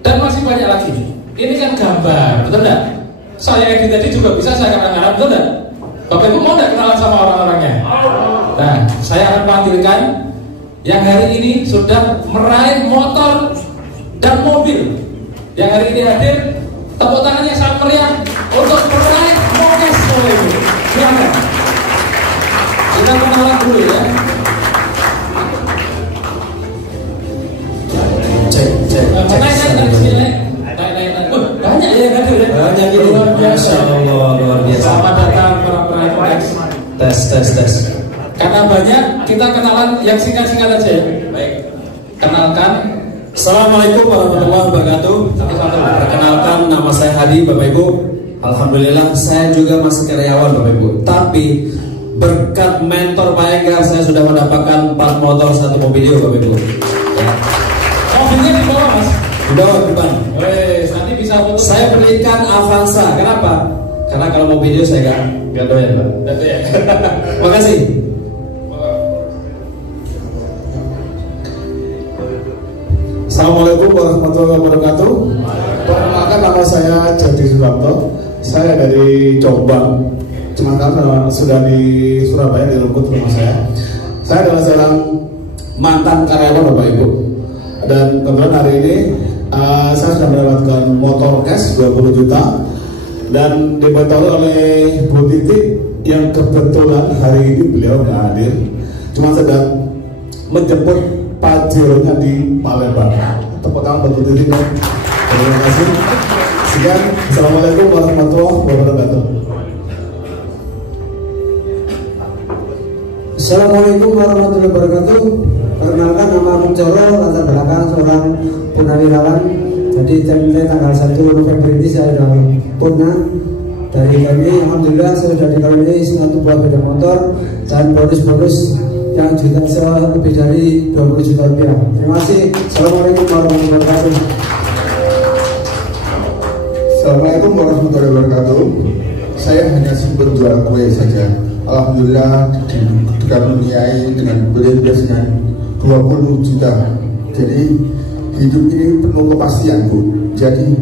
dan masih banyak lagi. Ini kan gambar, betul enggak? Saya edit tadi juga bisa saya kadang-kadang, betul enggak? Bapak Ibu mau enggak kenalan sama orang-orangnya? Nah, saya akan panggilkan yang hari ini sudah meraih motor dan mobil. Yang hari ini hadir, tepuk tangannya sangat meriah untuk meraih Mokes. Silakan. Kita kenalan dulu ya. Banyak ya kan? Banyak ini. Masya Allah, luar biasa. Selamat datang para peraih. Tes. Karena banyak, kita kenalan yang singkat-singkat aja ya. Baik. Kenalkan. Assalamualaikum warahmatullahi wabarakatuh. Perkenalkan, nama saya Hadi, Bapak Ibu. Alhamdulillah saya juga masih karyawan, Bapak Ibu. Tapi berkat mentor Pak Enggar, saya sudah mendapatkan 4 motor, 1 Mobilio, Bapak Ibu. Ya. Mobilnya di bawah Mas? Di bawah depan. Wes, nanti bisa foto. Saya belikan Avanza. Kenapa? Karena kalau Mobilio saya nggak doyan, Pak. Makasih. Assalamualaikum warahmatullahi wabarakatuh. Perkenalkan, nama saya Jadi Suramto. Saya dari Jombang. Cuma karena sudah di Surabaya, di Rungkut rumah saya. Saya adalah seorang mantan karyawan, Bapak Ibu. Dan kebetulan hari ini saya sudah mendapatkan motor cash 20 juta dan dibantu oleh Bu Titi yang kebetulan hari ini beliau nggak hadir, cuma sedang menjemput Pajeronya di Palembang. Tepuk tangan buat Bu Titi dong. Terima kasih. Sekian. Assalamualaikum warahmatullahi wabarakatuh. Assalamualaikum warahmatullahi wabarakatuh. Perkenalkan, nama aku Coro, latar belakang seorang purnawirawan. Jadi tanggal 1 November ini saya sudah purna. Dari kami, alhamdulillah saya sudah dikaruniai 1 buah sepeda motor dan bonus-bonus yang lebih dari 20 juta rupiah. Terima kasih. Assalamualaikum warahmatullahi wabarakatuh. Assalamualaikum warahmatullahi wabarakatuh. Saya hanya sumber jual kue saja. Alhamdulillah dikaruniai dengan beli dengan 20 juta. Jadi hidup ini penuh kepastian, Bu. Jadi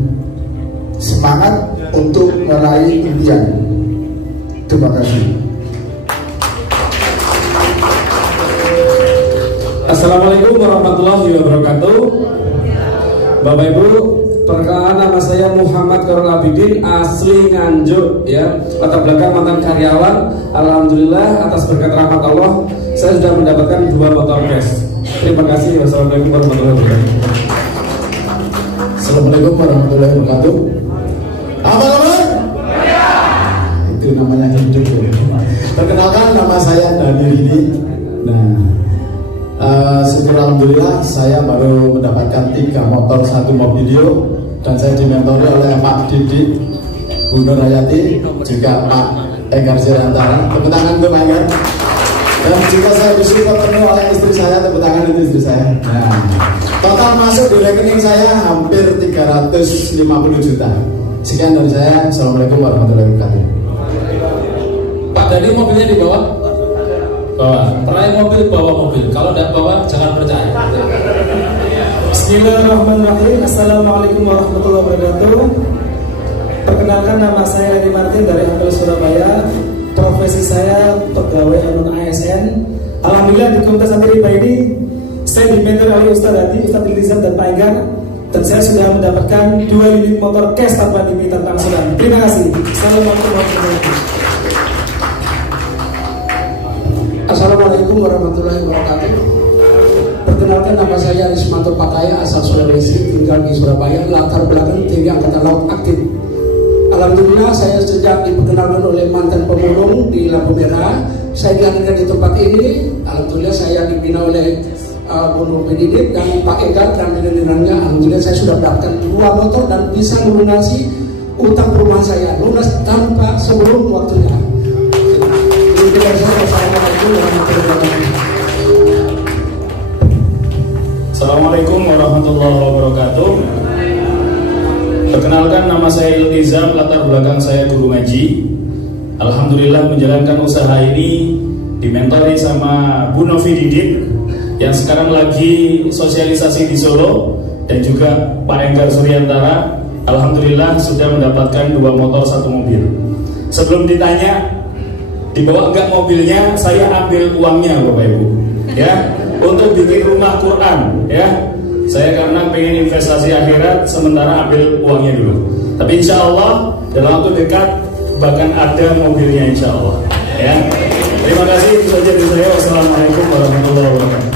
semangat untuk meraih impian. Terima kasih. Assalamualaikum warahmatullahi wabarakatuh. Bapak Ibu, perkenalkan, nama saya Muhammad Korol Abidin, asli Nganjuk ya. Latar belakang mantan karyawan. Alhamdulillah atas berkat rahmat Allah saya sudah mendapatkan 2 motor cash. Terima kasih. Wassalamualaikum warahmatullahi wabarakatuh. Assalamualaikum warahmatullahi wabarakatuh. Apa kabar? Itu namanya hidup. Perkenalkan, nama saya Dani Rini. Syukur alhamdulillah saya baru mendapatkan 3 motor, 1 Mobilio, dan saya dimentori oleh Pak Didi, Bu Nur Hayati, juga Pak Enggar Sirantara. Tepuk tangan untuk Pak Enggar. Dan juga saya disupport penuh oleh istri saya, tepuk tangan itu istri saya. Nah, total masuk di rekening saya hampir 350 juta. Sekian dari saya. Assalamualaikum warahmatullahi wabarakatuh. Pak Dani, mobilnya di bawah? Bawah. Peraih mobil, bawa mobil. Kalau tidak bawa, jangan percaya. Bismillahirrahmanirrahim. Assalamualaikum warahmatullahi wabarakatuh. Perkenalkan, nama saya Edi Martin dari Ampel Surabaya. Profesi saya pegawai non ASN. Alhamdulillah di Komunitas Amiriba ini saya dimentor oleh Ustadz Hadi, Ustadz Ilizam dan Pak Enggar, dan saya sudah mendapatkan 2 unit motor cash tanpa diminta tangsuran. Terima kasih. Assalamualaikum warahmatullahi wabarakatuh. Perkenalkan, nama saya Ismanto Pataya, asal Sulawesi, tinggal di Surabaya, latar belakang TNI Angkatan Laut aktif. Alhamdulillah saya sejak diperkenalkan oleh mantan pemulung di lampu merah, saya dihadirkan di tempat ini. Alhamdulillah saya dibina oleh Bu Nur Hayati dan Pak Enggar dan lilirannya. Alhamdulillah saya sudah mendapatkan 2 motor dan bisa melunasi utang perumahan saya, lunas tanpa sebelum waktunya. Assalamualaikum warahmatullahi wabarakatuh. Assalamualaikum warahmatullahi wabarakatuh. Perkenalkan, nama saya Iltizam, latar belakang saya guru ngaji. Alhamdulillah menjalankan usaha ini dimentori sama Bu Novi Didin yang sekarang lagi sosialisasi di Solo, dan juga Pak Enggar Suryantara. Alhamdulillah sudah mendapatkan 2 motor 1 mobil. Sebelum ditanya dibawa enggak mobilnya, saya ambil uangnya Bapak Ibu, ya, untuk bikin rumah Quran, ya. Saya karena pengen investasi akhirat, sementara ambil uangnya dulu. Tapi insya Allah dalam waktu dekat bahkan ada mobilnya insya Allah, ya. Terima kasih, itu saja dari saya. Wassalamualaikum warahmatullahi wabarakatuh.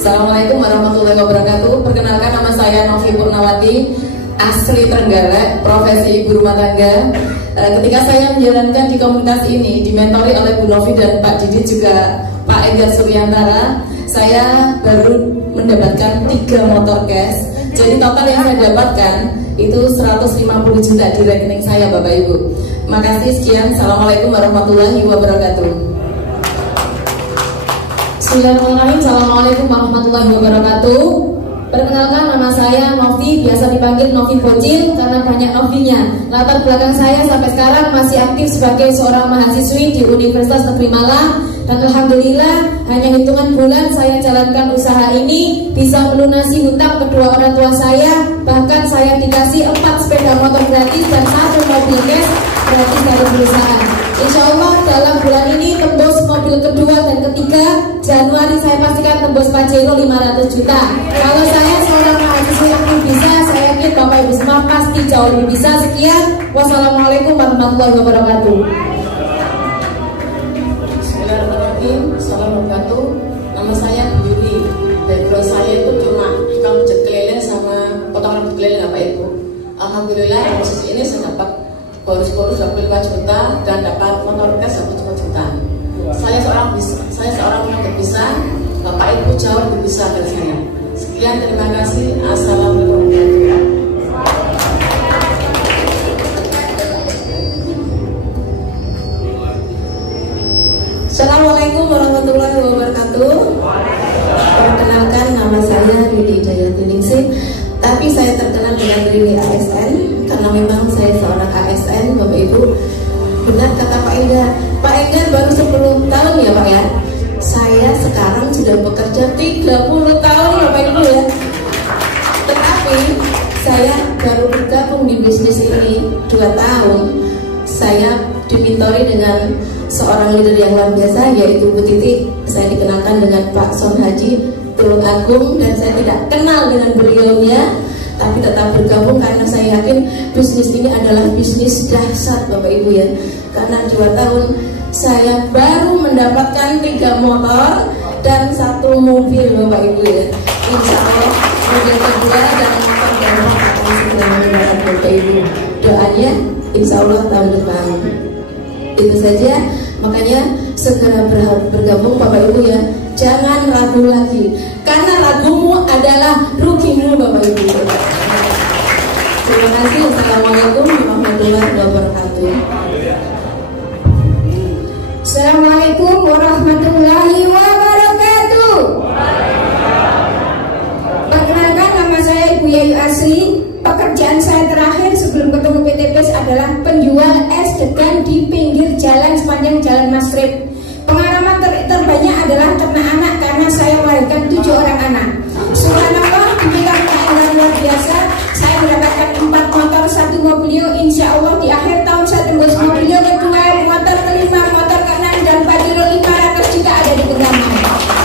Assalamualaikum warahmatullahi wabarakatuh. Perkenalkan, nama saya Novi Purnawati, asli Trenggalek, profesi ibu rumah tangga. Ketika saya menjalankan di komunitas ini, dimentori oleh Bu Novi dan Pak Didi juga Pak Enggar Suryantara, saya baru mendapatkan 3 motor cash. Jadi total yang saya dapatkan itu 150 juta di rekening saya, Bapak Ibu. Makasih, sekian. Assalamualaikum warahmatullahi wabarakatuh. Bismillahirrahmanirrahim. Assalamualaikum warahmatullahi wabarakatuh. Perkenalkan, nama saya Novi, biasa dipanggil Novi Bocil karena banyak Novinya. Latar belakang saya sampai sekarang masih aktif sebagai seorang mahasiswi di Universitas Negeri Malang. Dan alhamdulillah hanya hitungan bulan saya jalankan usaha ini, bisa melunasi hutang kedua orang tua saya. Bahkan saya dikasih 4 sepeda motor gratis dan 1 mobil cash gratis dari perusahaan. Insya Allah dalam bulan ini tembus mobil kedua dan ketiga. Januari saya pastikan tembus Pajero 500 juta. Kalau saya seorang mahasiswa yang bisa, saya yakin Bapak Ibu semua pasti jauh lebih bisa. Sekian. Wassalamualaikum warahmatullahi wabarakatuh. Assalamualaikum. Nama saya Bu Yuli. Background saya itu cuma tukang pijat kelele sama potong rambut kelele, Bapak Ibu. Alhamdulillah di posisi ini saya dapat bonus 25 juta dan dapat motor cash 25 juta. Saya seorang penyakit bisa, Bapak Ibu jauh lebih bisa dari saya. Sekian, terima kasih. Assalamualaikum warahmatullahi wabarakatuh. Assalamualaikum warahmatullahi wabarakatuh. Perkenalkan, nama saya Rini Dayatiningsih, tapi saya terkenal dengan Rini ASN karena memang saya seorang ASN, Bapak Ibu. Benar kata Pak Enggar. Pak Enggar baru 10 tahun ya Pak ya. Saya sekarang sudah bekerja 30 tahun Bapak Ibu ya. Tetapi saya baru bergabung di bisnis ini 2 tahun. Saya dimentori dengan seorang leader yang luar biasa, yaitu Bu Titi. Saya dikenalkan dengan Pak Son Haji Tulung Agung, dan saya tidak kenal dengan beliaunya, tapi tetap bergabung karena saya yakin bisnis ini adalah bisnis dahsyat Bapak Ibu ya. Karena 2 tahun saya baru mendapatkan 3 motor dan 1 mobil Bapak Ibu ya. Insya Allah mobil kedua dan motor baru akan segera mendapat Bapak Ibu. Doanya insya Allah tahun depan. Itu saja, makanya segera bergabung Bapak Ibu ya. Jangan ragu lagi, karena ragumu adalah rugimu Bapak Ibu. Terima kasih. Assalamualaikum warahmatullahi wabarakatuh. Assalamualaikum warahmatullahi wabarakatuh. Perkenalkan, nama saya Ibu Yayu Asri. Pekerjaan saya terakhir sebelum ketemu PTPS adalah penjual es degan di pinggir jalan sepanjang Jalan Masrib. Pengalaman terbanyak adalah ternak anak karena saya melahirkan 7 orang anak. Subhanallah, demikian yang luar biasa. Saya mendapatkan 4 motor, 1 mobilio. Insya Allah di akhir tahun saya tembus mobilio kedua, motor kelima, motor keenam, dan Pajero 500 juta ada di genggaman.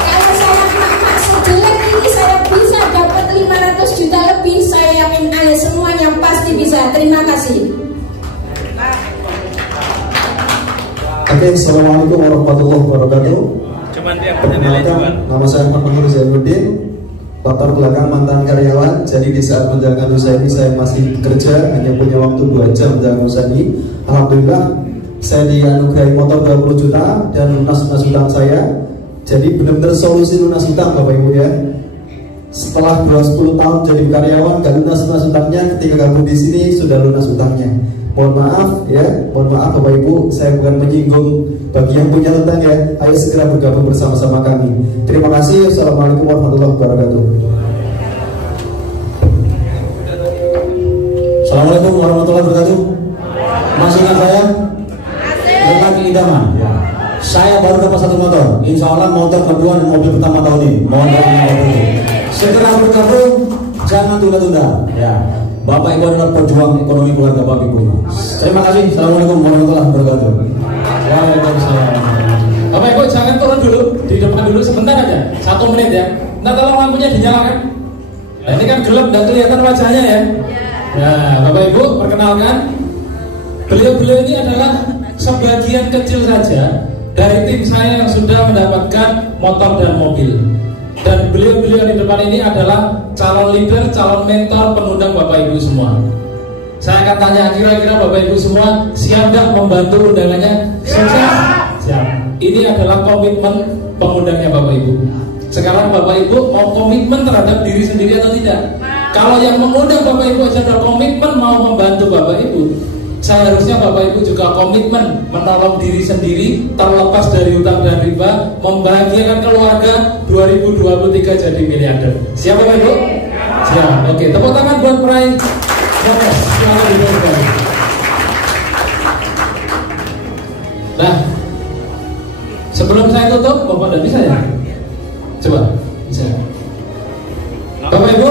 Kalau saya mak sejelek ini saya bisa dapat 500 juta lebih. Saya yakin Anda semuanya pasti bisa. Terima kasih. Oke, assalamualaikum warahmatullahi wabarakatuh. Perkenalkan, nama saya Muhammad Zainuddin. Latar belakang mantan karyawan. Jadi di saat menjalankan usaha ini saya masih bekerja, hanya punya waktu 2 jam menjalankan usaha ini. Alhamdulillah saya dianugerahi motor 20 juta dan lunas hutang saya. Jadi benar-benar solusi lunas hutang Bapak Ibu ya. Setelah 10 tahun jadi karyawan gak lunas hutangnya, ketika gabung di sini sudah lunas hutangnya. Mohon maaf ya, mohon maaf Bapak Ibu, saya bukan menyinggung bagi yang punya tetangga. Ayo segera bergabung bersama-sama kami. Terima kasih. Assalamualaikum warahmatullahi wabarakatuh. Assalamualaikum warahmatullahi wabarakatuh. Masih ingat saya? Lelaki idaman. Saya baru dapat 1 motor. Insya Allah motor kedua dan mobil pertama tahun ini. Mohon doanya Bapak Ibu. Segera bergabung, jangan tunda-tunda. Ya. Bapak Ibu adalah pejuang ekonomi keluarga Bapak Ibu. Terima kasih. Assalamualaikum warahmatullahi wabarakatuh. Waalaikumsalam. Bapak Ibu jangan turun dulu, di depan dulu sebentar aja, 1 menit ya. Nah tolong lampunya dinyalakan. Nah ini kan gelap, tidak kelihatan wajahnya ya. Nah Bapak Ibu perkenalkan, beliau-beliau ini adalah sebagian kecil saja dari tim saya yang sudah mendapatkan motor dan mobil. Dan beliau-beliau di depan ini adalah calon leader, calon mentor, pengundang Bapak Ibu semua. Saya akan tanya, kira-kira Bapak Ibu semua siap nggak membantu undangannya? Siap. Siap. Ini adalah komitmen pengundangnya Bapak Ibu. Sekarang Bapak Ibu mau komitmen terhadap diri sendiri atau tidak? Kalau yang mengundang Bapak Ibu saja ada komitmen mau membantu Bapak Ibu, seharusnya Bapak Ibu juga komitmen menolong diri sendiri, terlepas dari hutang dan riba, membahagiakan keluarga 2023 jadi miliarder. Siap Bapak Ibu? Siap. Oke, tepuk tangan buat peraih. Silakan diberikan. Nah, sebelum saya tutup, Bapak tidak bisa ya? Coba, bisa. Bapak Ibu,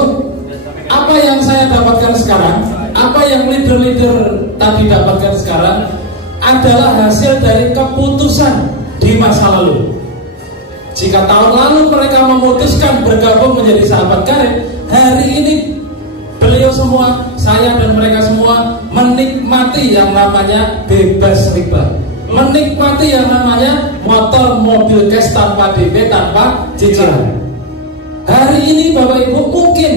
apa yang saya dapatkan sekarang, apa yang leader-leader tadi dapatkan sekarang adalah hasil dari keputusan di masa lalu. Jika tahun lalu mereka memutuskan bergabung menjadi sahabat karib, hari ini beliau semua, saya dan mereka semua menikmati yang namanya bebas riba, menikmati yang namanya motor mobil cash tanpa DP, tanpa cicilan. Hari ini Bapak Ibu mungkin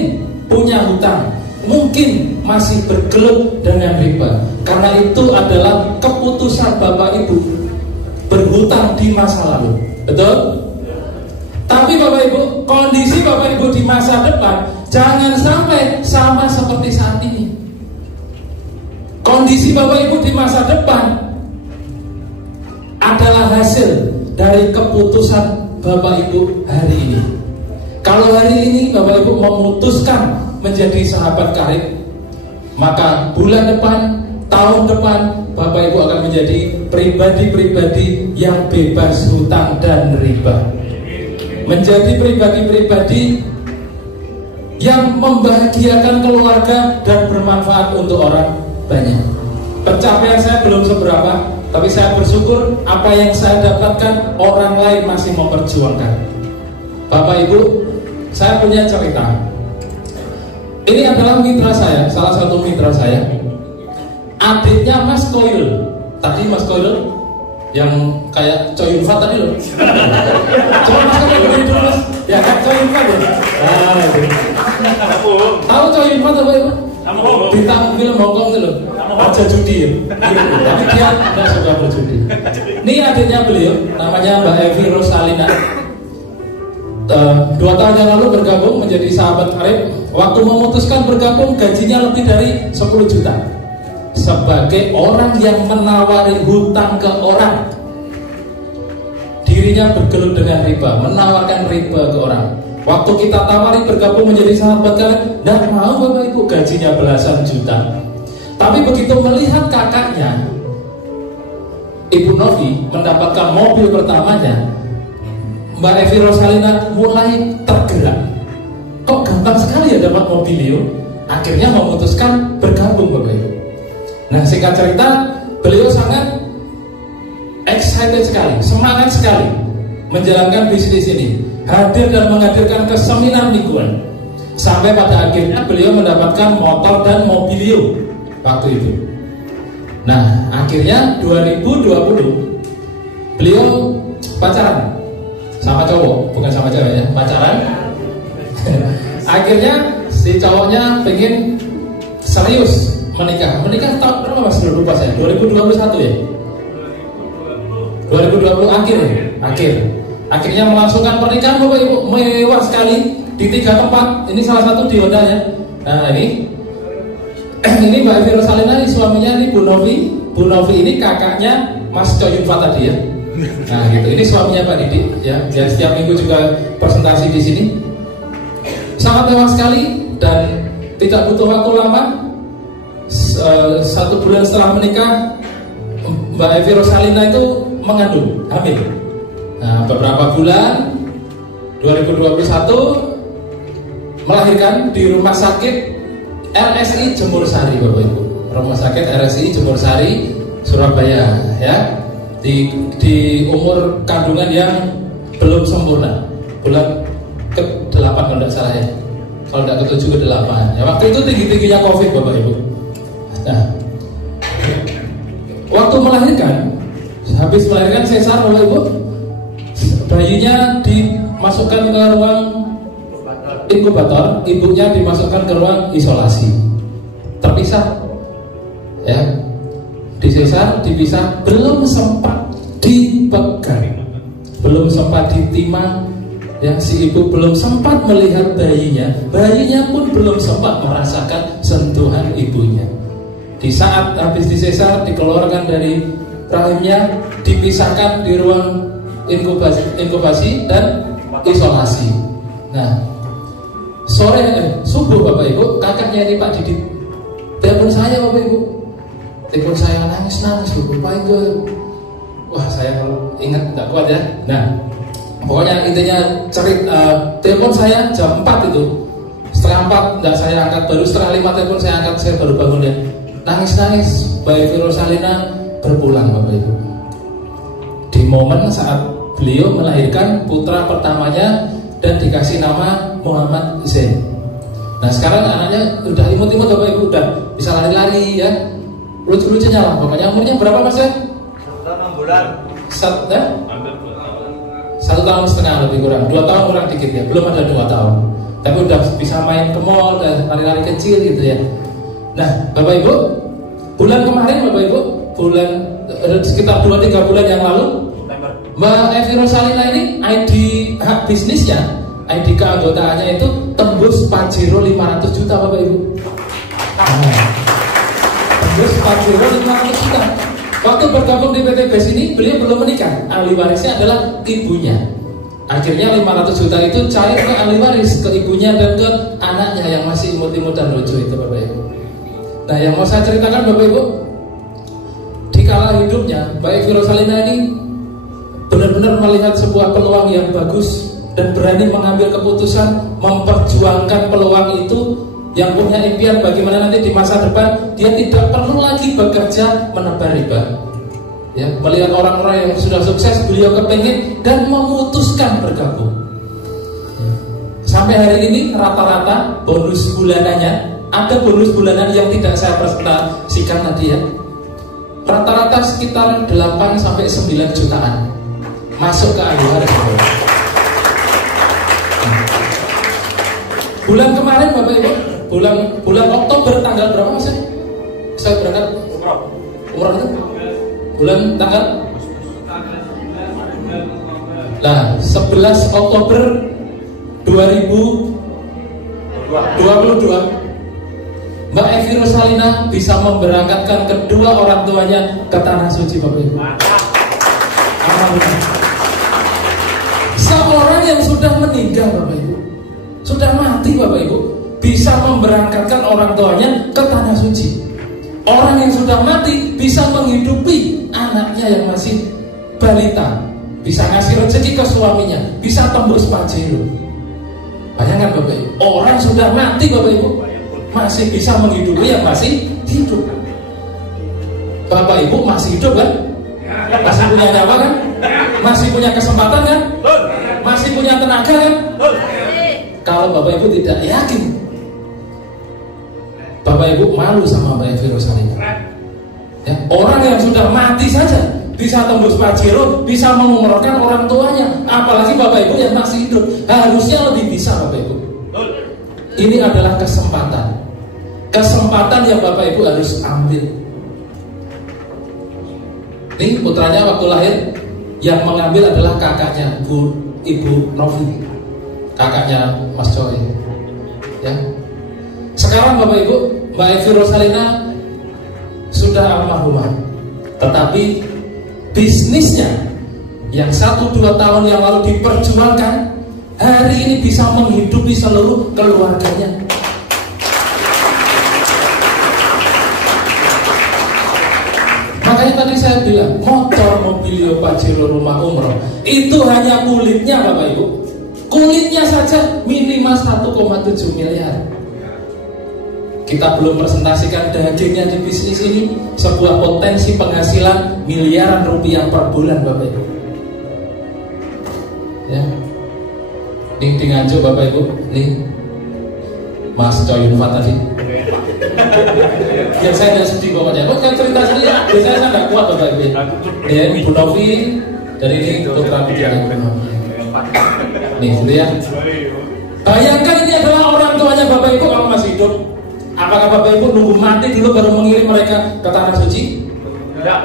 punya hutang, mungkin masih bergelut dengan riba, karena itu adalah keputusan Bapak Ibu berhutang di masa lalu. Betul? Tapi Bapak Ibu, kondisi Bapak Ibu di masa depan jangan sampai sama seperti saat ini. Kondisi Bapak Ibu di masa depan adalah hasil dari keputusan Bapak Ibu hari ini. Kalau hari ini Bapak Ibu memutuskan menjadi sahabat karib, maka bulan depan, tahun depan Bapak Ibu akan menjadi pribadi-pribadi yang bebas hutang dan riba, menjadi pribadi-pribadi yang membahagiakan keluarga dan bermanfaat untuk orang banyak. Pencapaian saya belum seberapa, tapi saya bersyukur apa yang saya dapatkan orang lain masih memperjuangkan. Bapak Ibu, saya punya cerita. Ini adalah mitra saya, salah satu mitra saya, adiknya Mas Koil. Tadi Mas Koil yang kayak Choi Yun Fat tadi loh. Coba Mas Koil beri dulu Mas. Ya kan Choi Yun Fat ya. Tahu Choi Yun Fat apa Ibu? Bintang film Hongkong itu loh. Aja judi ya. Tapi dia tidak suka berjudi. Ini adiknya beliau, namanya Mbak Evi Rosalina. 2 tahun yang lalu bergabung menjadi sahabat karib. Waktu memutuskan bergabung gajinya lebih dari 10 juta. Sebagai orang yang menawari hutang ke orang, dirinya bergelut dengan riba, menawarkan riba ke orang. Waktu kita tawari bergabung menjadi sahabat karib, tidak mau Bapak Ibu, gajinya belasan juta. Tapi begitu melihat kakaknya Ibu Novi mendapatkan mobil pertamanya, Mbak Evi Rosalina mulai tergerak. Kok gampang sekali ya dapat mobil itu? Akhirnya memutuskan bergabung Bapak Ibu. Nah singkat cerita, beliau sangat excited sekali, semangat sekali menjalankan bisnis ini, hadir dan menghadirkan ke seminar mingguan, sampai pada akhirnya beliau mendapatkan motor dan mobilio waktu itu. Nah akhirnya 2020 beliau pacaran sama cowok, bukan sama cewek ya, pacaran. Akhirnya si cowoknya pengen serius menikah tahun berapa Mas? Lupa saya. 2021 ya? 2020 akhir ya? Akhirnya melangsungkan pernikahan Bapak Ibu, mewah sekali di 3 tempat. Ini salah satu di Honda ya. Nah ini Ini Mbak Evi Rosalina, ini suaminya ini Bu Novi. Bu Novi ini kakaknya Mas Coyunfa tadi ya. Nah gitu, ini suaminya Pak Didik ya. Dia setiap minggu juga presentasi di sini. Sangat mewah sekali dan tidak butuh waktu lama. 1 bulan setelah menikah, Mbak Evi Rosalina itu mengandung, hamil. Nah beberapa bulan 2021 melahirkan di rumah sakit RSI Jemur Sari, Bapak Ibu. Rumah sakit RSI Jemur Sari, Surabaya ya. Di umur kandungan yang belum sempurna, bulan ke-8 kalau tidak salah ya. Kalau tidak ke-7 ke-8. Ya waktu itu tinggi-tingginya Covid, Bapak Ibu. Nah, waktu melahirkan, habis melahirkan sesar, Bapak Ibu, bayinya dimasukkan ke ruang inkubator, ibunya dimasukkan ke ruang isolasi, terpisah, ya, disesar, dipisah, belum sempat dipegang, belum sempat ditimang, ya, si ibu belum sempat melihat bayinya, bayinya pun belum sempat merasakan sentuhan ibunya. Di saat habis disesar, dikeluarkan dari rahimnya, dipisahkan di ruang inkubasi dan isolasi. Nah, subuh Bapak Ibu, kakaknya ini Pak Didik telepon saya, Bapak Ibu. Telepon saya nangis Bapak Ibu. Wah, saya ingat tidak kuat ya. Nah, pokoknya intinya telepon saya jam 4 itu. Setengah 4 tidak saya angkat, baru setengah 5 telepon saya angkat, saya baru bangun ya. Nangis Mbak Evi Rosalina berpulang, Bapak Ibu. Di momen saat beliau melahirkan putra pertamanya dan dikasih nama Muhammad Zain. Nah sekarang anaknya udah imut-imut, Bapak Ibu, udah bisa lari-lari ya, lucu-lucunya lah. Pokoknya umurnya berapa Mas ya? 6 bulan. 1 tahun setengah lebih kurang, 2 tahun kurang dikit ya, belum ada 2 tahun. Tapi udah bisa main ke mall, udah lari-lari kecil gitu ya. Nah Bapak Ibu, bulan kemarin Bapak Ibu, bulan sekitar 2-3 bulan yang lalu, Mbak Evi Rosalina ini ID hak bisnisnya, ID keanggotaannya itu tembus Pajero 500 juta Bapak Ibu. Tembus Pajero 500 juta. Waktu bergabung di PT BES ini beliau belum menikah, ahli warisnya adalah ibunya. Akhirnya 500 juta itu cair ke ahli waris, ke ibunya dan ke anaknya yang masih imut-imut dan lucu itu Bapak Ibu. Nah yang mau saya ceritakan Bapak Ibu, di kala hidupnya Mbak Evi Rosalina ini benar-benar melihat sebuah peluang yang bagus dan berani mengambil keputusan memperjuangkan peluang itu, yang punya impian bagaimana nanti di masa depan dia tidak perlu lagi bekerja menebar riba. Ya, melihat orang-orang yang sudah sukses, beliau kepingin dan memutuskan bergabung. Sampai hari ini rata-rata bonus bulanannya, ada bonus bulanan yang tidak saya presentasikan tadi ya, rata-rata sekitar 8-9 jutaan masuk ke ahli waris. Bulan kemarin Bapak Ibu, bulan Oktober tanggal berapa Mas? Saya berangkat umrah itu bulan tanggal 11 Oktober 2022 Mbak Evi Rosalina bisa memberangkatkan kedua orang tuanya ke Tanah Suci Bapak Ibu. Alhamdulillah. Seorang yang sudah meninggal Bapak Ibu, sudah mati Bapak Ibu, bisa memberangkatkan orang tuanya ke Tanah Suci. Orang yang sudah mati bisa menghidupi anaknya yang masih balita, bisa ngasih rezeki ke suaminya, bisa tembus Pajero. Bayangkan Bapak Ibu, orang sudah mati Bapak Ibu masih bisa menghidupi yang masih hidup. Bapak Ibu masih hidup kan? Masih punya nyawa kan? Masih punya kesempatan kan? Masih punya tenaga kan? Kalau Bapak Ibu tidak yakin, Bapak Ibu malu sama Mbak Evi Rosalina ya, orang yang sudah mati saja bisa tembus Pajero, bisa mengumrohkan orang tuanya, apalagi Bapak Ibu yang masih hidup. Harusnya lebih bisa Bapak Ibu. Ini adalah kesempatan yang Bapak Ibu harus ambil. Ini putranya waktu lahir yang mengambil adalah kakaknya Ibu Novi, kakaknya Mas Coy ya. Sekarang Bapak Ibu Mbak Evi Rosalina sudah almarhumah, tetapi bisnisnya yang 1-2 tahun yang lalu diperjuangkan, hari ini bisa menghidupi seluruh keluarganya. Makanya tadi saya bilang, motor, mobil, pajero, rumah umroh itu hanya kulitnya Bapak Ibu. Kulitnya saja minimal 1,7 miliar. Kita belum presentasikan dagingnya di bisnis ini, sebuah potensi penghasilan miliaran rupiah per bulan Bapak Ibu. Ya, ini di Nganjuk Bapak Ibu, nih Mas Coyunfat tadi. Ya saya tidak sedih pokoknya. Kok saya cerita sendiri, biasanya saya nggak kuat Bapak Ibu. Ya, Ibu Novi dari ini putra putri. Nih, gitu ya. Bayangkan ini adalah orang tuanya Bapak Ibu kalau masih hidup. Apakah Bapak Ibu nunggu mati dulu baru mengirim mereka ke tanah suci?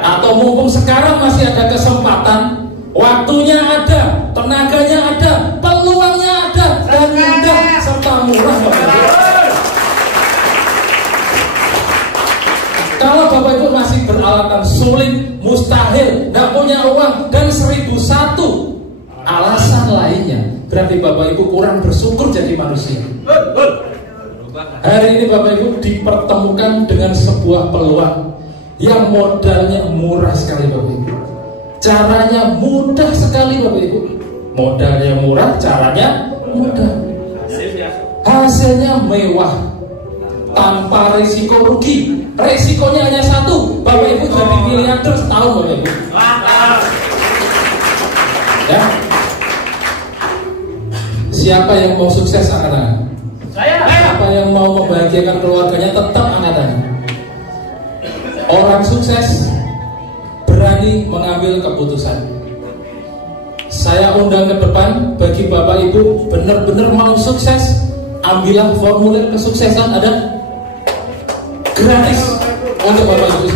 Atau mumpung sekarang masih ada kesempatan, waktunya ada, tenaganya ada, peluangnya ada, dan mudah serta murah Bapak Ibu. Kalau Bapak Ibu masih beralasan sulit, mustahil, nggak punya uang, dan 1001 alasan lainnya, berarti Bapak Ibu kurang bersyukur jadi manusia. Hari ini Bapak Ibu dipertemukan dengan sebuah peluang yang modalnya murah sekali Bapak Ibu. Caranya mudah sekali Bapak Ibu. Modalnya murah, caranya mudah. Hasilnya mewah, tanpa risiko rugi. Risikonya hanya satu, Bapak Ibu jadi miliarder setahun Bapak Ibu. Ya. Siapa yang mau sukses angkat-angkat? Siapa yang mau membahagiakan keluarganya tetap angkat-angkat. Orang sukses berani mengambil keputusan. Saya undang ke depan bagi Bapak Ibu benar-benar mau sukses, ambillah formulir kesuksesan, ada gratis untuk Bapak Ibu.